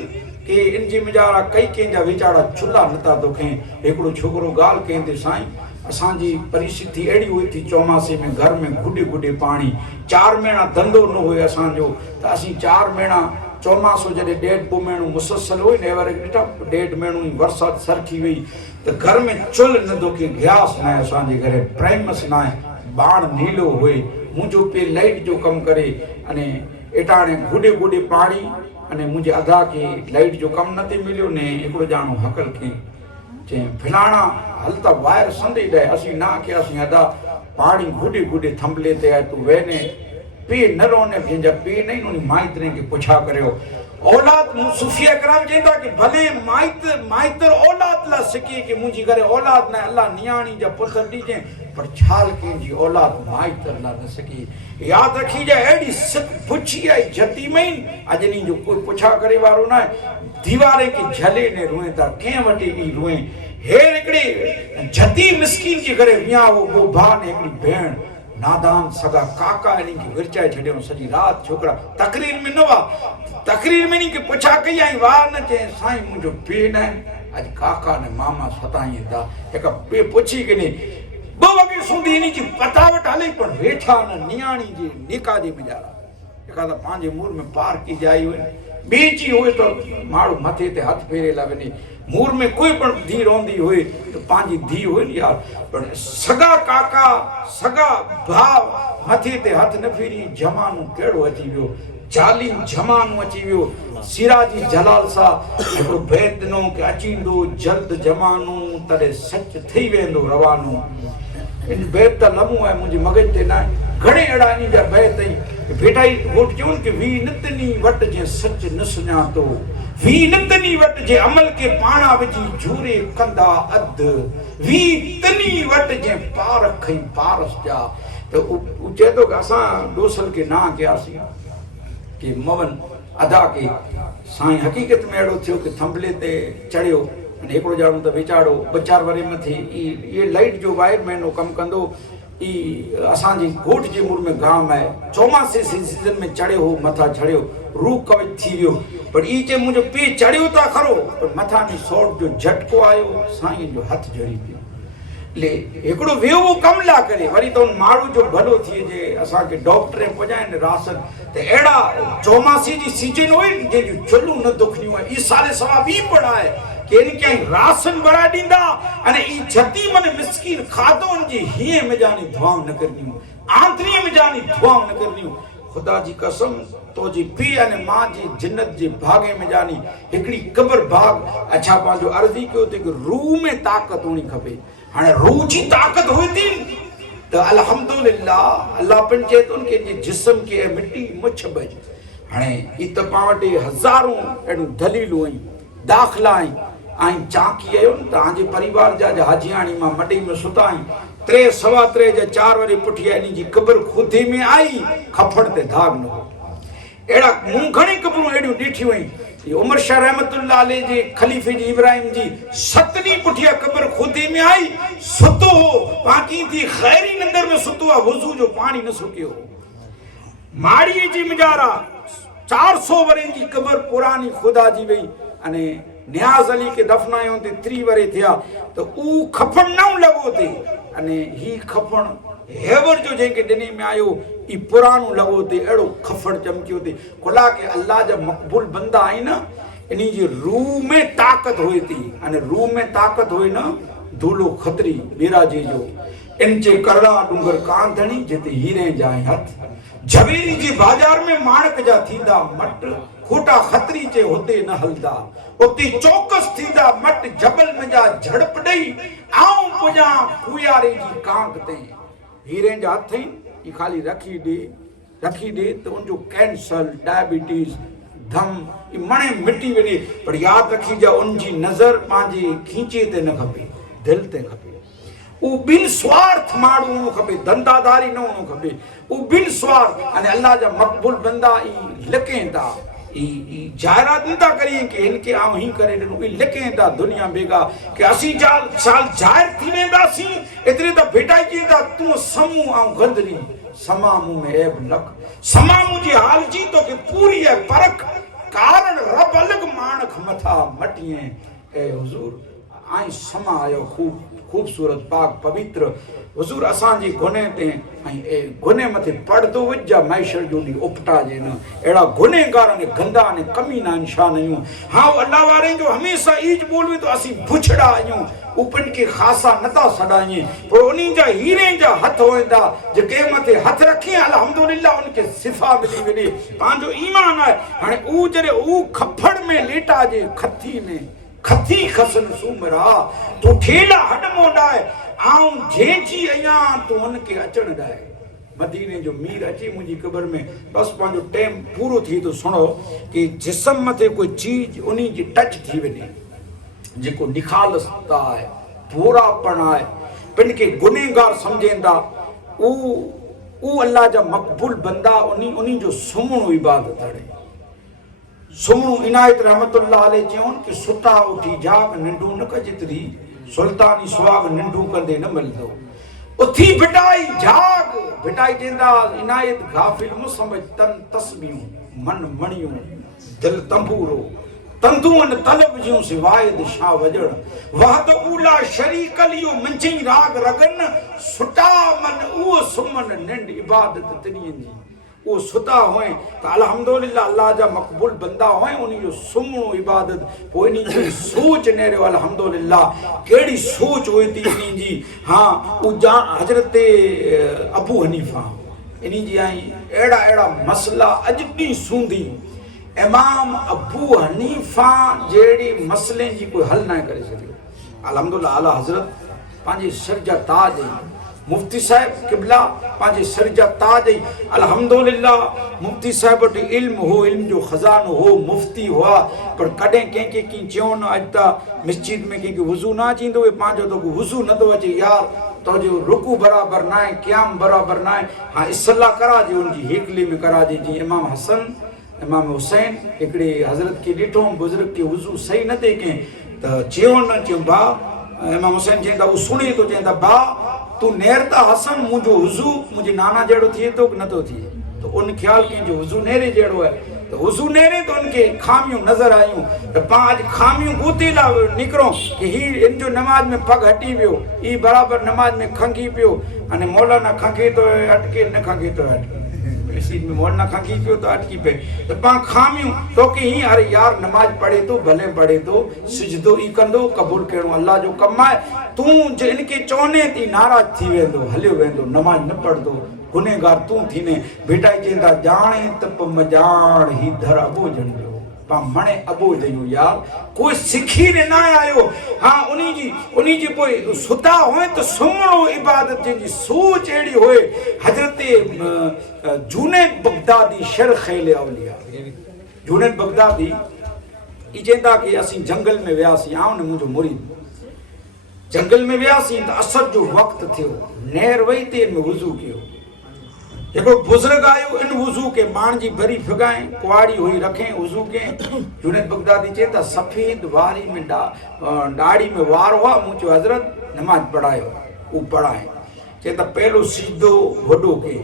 कि इनजी मिजारा कई केंजा विचारा चुल्हा नता दुखे एकड़ो छोकरो गाल केंदे साईं असांजी परिस्थिति एड़ी हुई थी चौमासे में घर में गुडे गुडे पानी 4 महीना धंधो न हुए असांजो त असी 4 महीना चौमासो जडे 1.5 महीनो मुसलसल हुई ने वर 1.5 महीनो बरसात सरखी हुई तो घर में चुल न दुखे गैस न असांजे घरे प्राइमस न बाण नीलो हुए मुझो पे लाइट जो कम करे अने एटाणे गुडे गुडे पानी अने मुझे अदा के लाइट जो कम नते मिलियो ने एकड़ो जानो हकल के चे फिलाना हलता वायर संदे दे असी ना के असी अदा पानी गुडे गुडे थंबले ते है तू वेने पे न रोने भेजा पे नहीं नुनी माइतरे के पुछा करियो औलाद मु सूफिया कराम जेंदा कि भले माइतर औलाद ला सके कि मुजी घरे औलाद न अल्लाह नियाणी जा पुत्र दीजे पर छाल के जी औलाद माइतर ला न सके याद रखी जा एडी सिक पुछी आई जती में अजनी जो कोई पुछा करे वारो ना दीवारे के झले ने रोए ता के वटे ई रोए हेर एकड़ी जती मिस्किन के घरे विया वो भा ने एकड़ी भेण नादान सगा काका इन्हीं की विरचाए छड़ियों सजी रात छोकरा तकरीर में नवा तकरीर में नहीं के पुछा कई आई वार न चे साईं मुझो पे न आज काका ने मामा सताई दा एक पे पुछी के ने बो वगे सुंदी नी जी पतावट हले पण वेठा न नियाणी जी निका जी मिजारा एका दा पांजे मूर में पार की जाई हुए बीची हुए तो मारू मथे ते हाथ फेरे लावनी मूर में कोई पण धी रोंदी हुई तो पांजी धी हुई यार पर सगा काका सगा भाव मथे ते हाथ न फेरी जमानो केड़ो अची वियो जालिम जमानो अची वियो सिराजी जलाल सा एको बैत नो के अचींदो जल्द जमानो तरे सच थई वेंदो रवानो इन बैत त लमू है मुझे मगज ते ना घणे एड़ा नी जा बैत बेटाई वोट चोन के वी नितनी वट जे सच न सुञातो वी नतनी वट जे अमल के पाणा विझी झूरे कंदा अध वी तनी वट जे पार खई पारस जा। तो उ चए थो कि असां दोसल के ना कयासीं कि मवन अदा के साईं हकीकत में अहिड़ो थियो कि थंभले ते चढ़ियो अने हिकिड़ो ॼाणो त वीचारो ॿ चारि वरे मथे इहे लाइट जो वायर महीनो कमु कंदो ई असांजी घोट जे मुंहुं में गाम आहे चौमासे सीज़न में चढ़ियो हो मथां चढ़ियो रूह कवच थी वियो पर ई चए मुंहिंजो पीउ चढ़ियो था खरो पर मथां जी सौट जो झटको आयो साईं जो हथ जड़ी पियो ले हिकिड़ो वियो वो कमु ला करे वरी त उन माण्हू जो भलो थिए जे असांखे डॉक्टर पहुचाइनि रासन त अहिड़ा चौमासे जी सीजन हुई जंहिंजूं चुल्हूं न दुखनियूं आहिनि ई साले सवा ॿी पढ़ाए केरु कंहिं रासन भराए ॾींदा अने ई जती मन मिसकीन खाधो जी हीअं मिजानी दुआऊं न करनियूं आंतरीअ मिजानी दुआऊं न करनियूं खुदा जी कसम तो जी पीउ अने मां जी जिन्नत जे भागे में जानी हिकिड़ी कब्र भाग अच्छा पंहिंजो अर्ज़ी कयो त रूह में ताक़त हुअणी खपे हाणे रूह जी ताक़त हुई थी त अल्हम्दुलिल्लाह अल्लाह पिण चए थो कि जिस्म खे मिटी मुछ बज हाणे ई त पाण वटि हज़ारूं अहिड़ियूं दलीलूं आहिनि दाख़िला आहिनि चाकी आयो न तव्हांजे परिवार जा हाजियाणी मां मॾी में सुता आहिनि 3 सवा 3 जा 4 वरी पुठियां इन जी क़ब्र खुदे में आई खफड़ ते दाग न हो अहिड़ा मूं घणी क़ब्रूं अहिड़ियूं ॾिठियूं आहिनि उमर शाह रहमतुल्लाह अलैह जे खलीफ़े जी इब्राहिम जी 7 ॾींहं पुठियां क़ब्र खुदे में आई सुतो हो बाक़ी थी ख़ैरी नंदर में सुतो आहे वज़ू जो पाणी न सुकियो माड़ी जी मिजारा 400 वरे जी क़ब्र पुरानी खुदा जी वई अने न्याज़ अली के दफ़नायो ते 3 वरे थिया तो ऊ खफण न लॻो थे अने ही खफण हेवर जो जंहिंखे ॾिने में आयो ई पुराणो लॻो थे अहिड़ो खफण चमकियो थे खुला के अल्लाह जा मक़बूल बंदा आहिनि न इन जी रूह में ताक़त हुई थी अने रूह में ताक़त हुई न धूलो खतरी बेराजे जो इन जे करड़ा डूंगर कांधणी जिते हीरे जा हथ झवेरी जी बाजार में माणक जा थींदा मट खोटा खतरी जे होते न हलदा उते चौकस थींदा मट जबल में जा झड़प ॾेई आऊं पुजा कुयारे जी कांक ते हीरे जा हथ ई खाली रखी ॾे त उनजो कैंसर डायबिटीज धम ई मणे मिटी वञे पर यादि रखी जा उनजी नज़र पंहिंजे खींचे ते न खपे दिलि ते खपे उ बिन स्वार्थ माण्हू हुअणो खपे धंधादारी न हुअणो खपे उ बिन स्वार्थ अने अल्लाह जा मक़बूल बंदा ई लिकें था ई जाहिरात नथा करिए कि हिनखे आऊं ही करे ॾिनो ई लिकें था दुनिया बेगा कि असीं साल ज़ाहिर थी वेंदासीं एतिरे त भेटाइजी वेंदा तूं समूह ऐं गंदरी समा मूं में ऐब लख समा मुंहिंजी हाल जी तोखे पूरी आहे परख कारण रब अलॻि माणख मथा मटिए ऐं हुज़ूर आई समा आयो खूबसूरत पाक पवित्र हुज़ूर असांजे गुने ते ऐं गुने मथे पर्दो विझा मैशर जो ॾींहुं उपटाजे न अहिड़ा गुनेगार ने गंदा ने कमीना निशान आहियूं हाँ अल्लाह वारे जो हमेशह ईज बोलवे तो असीं बुछड़ा आहियूं उपन के खासा नथा सॾाइए पर उन्हीं जा हीरे जा हथ होंदा जेके मथे हथ रखी अल्हम्दुलिल्लाह उनके सिफ़ा मिली वञे पंहिंजो ईमान आहे हाणे ऊ जॾहिं ऊ खफड़ में लेटाजे खथी में खथी खसन सूमरा तू ठेला हड मोडाए आऊं जेची अयां तू उनके अचण ॾाए मदीने जो मीर अची मुंहिंजी क़ब्र में बस पंहिंजो टाइम पूरो थी तो सुनो कि जिस्म मथे कोई चीज उन्हीं जी टच थी वञे जेको निखालसता आहे पूरापण आहे पिन के गुनेगार समझेंदा ऊ अल्लाह जा मक़बूल बंदा उन्हीं जो सुम्हणो इबादत आहे सुम्हणो इनायत रहमतुल्लाह अलैह चयोन कि सुता उठी जाग निंडू न कजतरी सुल्तानी सुहाग निंडू कंदे न मिलंदो उथी भिटाई जाग भिटाई जेंदा इनायत गाफिल मुसमझ तन तस्बियूं मन मणियूं दिल तंबूरो तंदून तलब जियूं सिवाय दिशा वजण वहद उला शरीक लियो मंची राग रगन सुटा मन उहो सुमन निंड इबादत तनियन जी वो सुता होए तो अल्हम्दुलिल्लाह अल्लाह जा मक़बूल बंदा होए उन्हीं जो सुम्हणो इबादत पोइ इन्हीं जी सोच नेरो अल्हम्दुलिल्लाह केड़ी सोच हुई थी इन्हीं जी हाँ वो हजरत अबू हनीफा इन्हीं जी आई एड़ा मसला अजडी सूंदी इमाम अबू हनीफा जेड़ी मसले जी कोई हल ना करे सके अल्हम्दुलिल्लाह आला हजरत पांजी सिर जा ताज मुफ्ती साहिब किबला पंहिंजे सिर जा ताज ई अल्हम्दुलिल्लाह मुफ्ती साहिब वटि इल्म हो, इल्म जो ख़ज़ानो हो, मुफ्ती हुआ, पर कॾहिं कंहिंखे कीअं चयो न अॼु त मस्जिद में कंहिंखे वुज़ू न अचींदो हुए, पंहिंजो तो वुज़ू नथो अचे यार, तुंहिंजो रुकू बराबरि न आहे, क़याम बराबरि न आहे, हाँ इस्लाह कराजे उनजी हेकली में कराजे। जीअं इमाम हसन इमाम हुसैन हिकिड़े हज़रत खे ॾिठो बुज़ुर्ग खे वुज़ू सही न थिए कंहिं त चयो न, चयो भाउ इमाम हुसैन चवंदा हू सुणे थो, चवंदा भाउ तूं नेर त हसन मुंहिंजो वुज़ू मुंहिंजे नाना जहिड़ो थिए थो की नथो थिए, त उन ख़्यालु कंहिंजो वुज़ू नेरे जहिड़ो आहे, त वुज़ू नेरे त उनखे खामियूं नज़र आयूं, त पाण अॼु खामियूं ॻोते लाइ निकिरूं की हीउ इन जो नमाज़ में पग हटी वियो, हीउ बराबरि नमाज़ में खंगी पियो, अने मौलाना खंगे थो अटके न खंगे थो अटके, मस्जिद में मौलाना खंगी पियो त अटकी पए, त पाण खामियूं तोखे हीअं अरे यार नमाज़ पढ़े थो भले पढ़े थो, सिजदो ई कंदो, क़बूल कहिड़ो अल्लाह जो कमु आहे, तूं जो इनखे चवने थी नाराज़ थी वेंदो, हलियो वेंदो, नमाज़ न पढ़ंदो, गुनहगार तूं थीने। बेटा चवंदा ॼाणे त पोइ मजाण ही धर अबो ॼणियो, पा मणे अबो ॼणियो यार, कोई सिखी न आयो, हाँ उन्हीं जी पोइ सुधा होए त सुम्हणो इबादत जंहिंजी सोच अहिड़ी होए। हज़रत जुनैद बगदादी शर ख़ैल औलिया, जुनैद बगदादी ई चवंदा कि असीं जंगल में वियासीं, आऊं न मुंहिंजो मुरीद, जंगल में वियासीं त असर जो वक़्तु थियो, नेर वई ते इन में वुज़ू कयो, हिकिड़ो बुज़ुर्ग आयो इन वुज़ू के बाण जी भरी फिगाए कुआड़ी हुई रखें वुज़ू के। जुनैद बगदादी चए त सफ़ेद वारी में ॾाढ़ी में वार हुआ, मूं चयो हज़रत नमाज़ पढ़ायो, हू पढ़ाए, चए त पहिलो सिजदो वॾो के,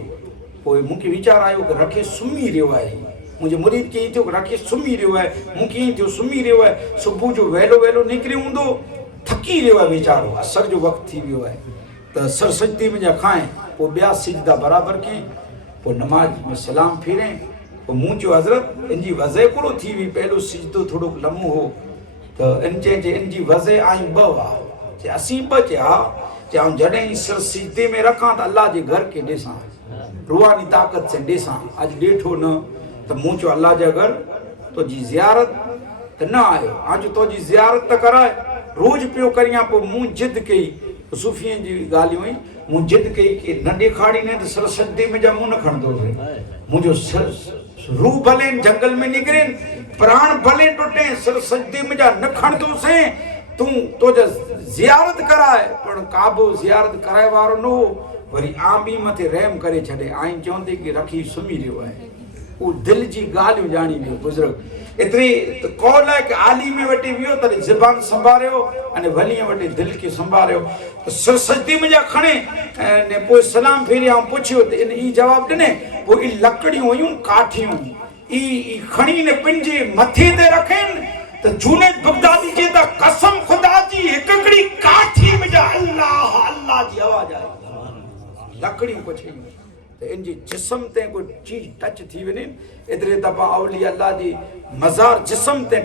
पोइ मूंखे वीचार आयो कि रखे सुम्ही रहियो आहे, मुंहिंजे मुरीद खे ईअं थियो कि रखे सुम्ही रहियो आहे, मूंखे ईअं थियो सुम्ही रहियो आहे, सुबुह जो वेलो निकिरी हूंदो, थकी रहियो आहे वीचारो, असर जो वक़्तु थी वियो आहे, त सर सजदे में जा खाए, पोइ ॿिया सिजदा बराबरि कयईं, पोइ नमाज़ में सलाम फेरें, पोइ मूं चयो हज़रत इन जी वज़ह कोड़ो थी हुई, पहिरियों सिजदो थोरो लम्हो हो, त इन चए इन जी वज़ह आयूं ॿ हुआ, चए असीं ॿ, चए हा, चए आऊं जॾहिं सिर सिजदे में रखां त अल्लाह जे घर खे ॾिसां, रूहानी ताक़त से ॾिसां, अॼु ॾिठो न, त मूं चयो अल्लाह जा घर तुंहिंजी ज़ियारत त न आयो, हां जो तुंहिंजी ज़ियारत त कराए, रोज़ पियो करियां, पोइ मूं जिद कई, सूफ़ीअ जी ॻाल्हियूं हुई, मूं जिद कई कि न ॾेखारींदे त सर सजदे में जा मुंहुं न खणंदोसीं, मुंहिंजो रूह भले जंगल में निकिरे, प्राण भले टुटे, सर सजदे में जा न खणंदोसीं, तूं तुंहिंजा ज़ियारत कराए, पर काबो ज़ियारत कराए वारो न हो, वरी आं बि मथे रहम करे छॾे, आईं चवंदे कि रखी सुम्ही रहियो आहे, उहो दिलि जी ॻाल्हियूं ॼाणी वियो बुज़ुर्ग, एतिरी त कौल आहे कि आलिम वटि वियो त ज़बान संभालियो, अने वलीअ वटि दिलि खे संभालियो, त सिर सजदे में जा खणे ने पोइ सलाम फेरी आऊं पुछियो त इन ई जवाबु ॾिने, पोइ ई लकड़ियूं हुयूं काठियूं, ई खणी ने पंहिंजे मथे ते रखेनि, त जुनैद बगदादी चए त कसम ख़ुदा जी हिकिड़ी काठी में जा अल्लाह अल्लाह जी आवाज़ आई, लकड़ियूं पुछियूं, त इन जी जिस्म ते कोई चीज टच थी वञे, एतिरे दफ़ा औलिया अल्लाह जी मज़ार जिस्म ते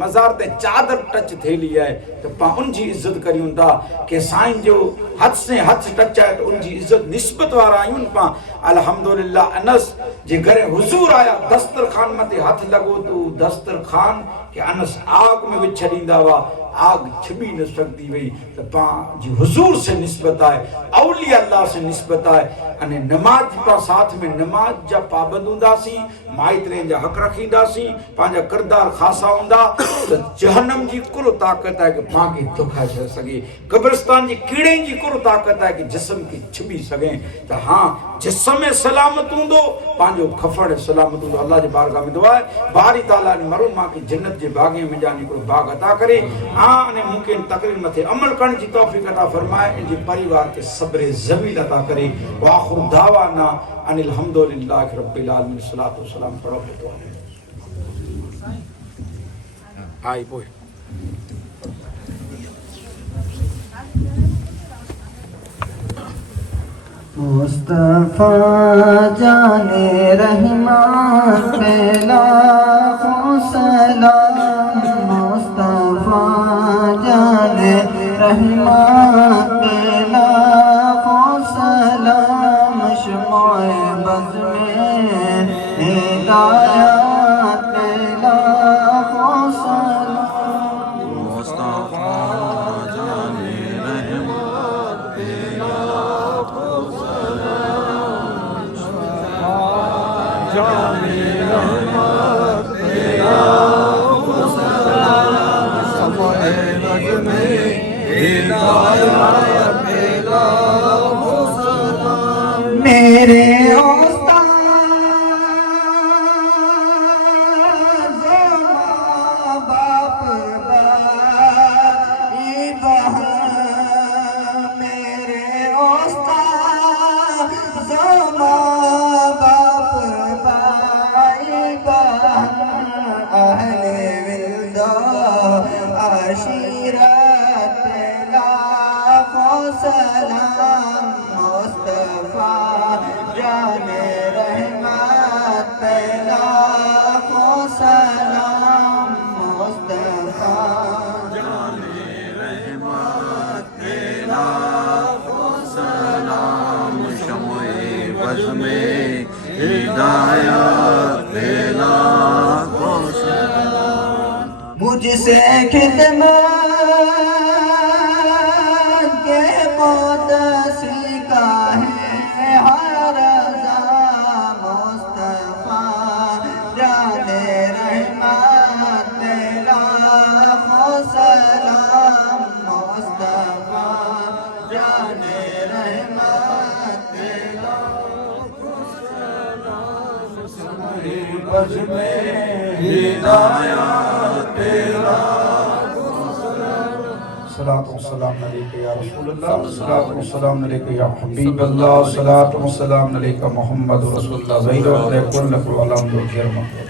मज़ार ते चादर टच थियली आहे, त पाण उनजी इज़त करियूं था, कि साईं जो हथ से हथ टच आहे त उनजी इज़त निस्बत वारा आहियूं पाण। अल्हम्दुलिल्लाह अनस जे घरे हुज़ूर आया, दस्तरखान मथे हथ लॻो त दस्तरखान के अनस आग में विझ छॾींदा हुआ, आग छिॿी न सघंदी हुई, त पाण जी हुज़ूर से निस्बत आहे, औलिया अल्लाह से निस्बत आहे, अने नमाज पाण साथ में नमाज जा पाबंद हूंदासीं, माइतरनि जा हक़ रखींदासीं, पंहिंजा किरदार ख़ासा हूंदा, त जहन्नम जी कुल ताक़त आहे कि पाण खे दुखाए छॾे सघे, कब्रिस्तान जी कीड़े जी कुल ताक़त आहे कि जिस्म खे छिॿी सघे, त हाँ जिस्म में सलामत हूंदो, पंहिंजो खफड़ सलामत हूंदो। अल्लाह जे बारगाह में दुआ आहे बारी ताला मरो मां खे जन्नत जे बाग़े में जान हिकिड़ो बाग़ अता करे, हाँ अने मूंखे तक़रीर मथे अमल करण जी तौफ़ीक़ अता फरमाए, इन जे परिवार खे सब्र ज़मील अता करे। वाखिर दावाना अनिल हम्दुलिल्लाहि रब्बिल आलमीन, सलातो सलाम पढ़ो तो आई पोइ मुस्तफा जाने रहमान पे लाखों सलाम, मुस्तफा जाने रहमान पे लाखों सलाम, शमाए बज़ में हिदायत पे लाखों सलाम, मुस्तफा जाने रहमान पे लाखों बशीरत पे लाखों सलाम मुस्तफा जाने रहमत पे लाखों सलाम मुस्तफा मुझसे खिदमत के मौत सीखा है हर मुस्तफा जाने रहमत लाखों सलाम मुस्तफा जाने रहमत बज में हिदायत तेरा सलात व सलाम अलैका या रसूलल्लाह सलात व सलाम अलैका या हबीबल्लाह सलात व सलाम अलैका मुहम्मद रसूलुल्लाह ज़ैर व कुल्लु अलम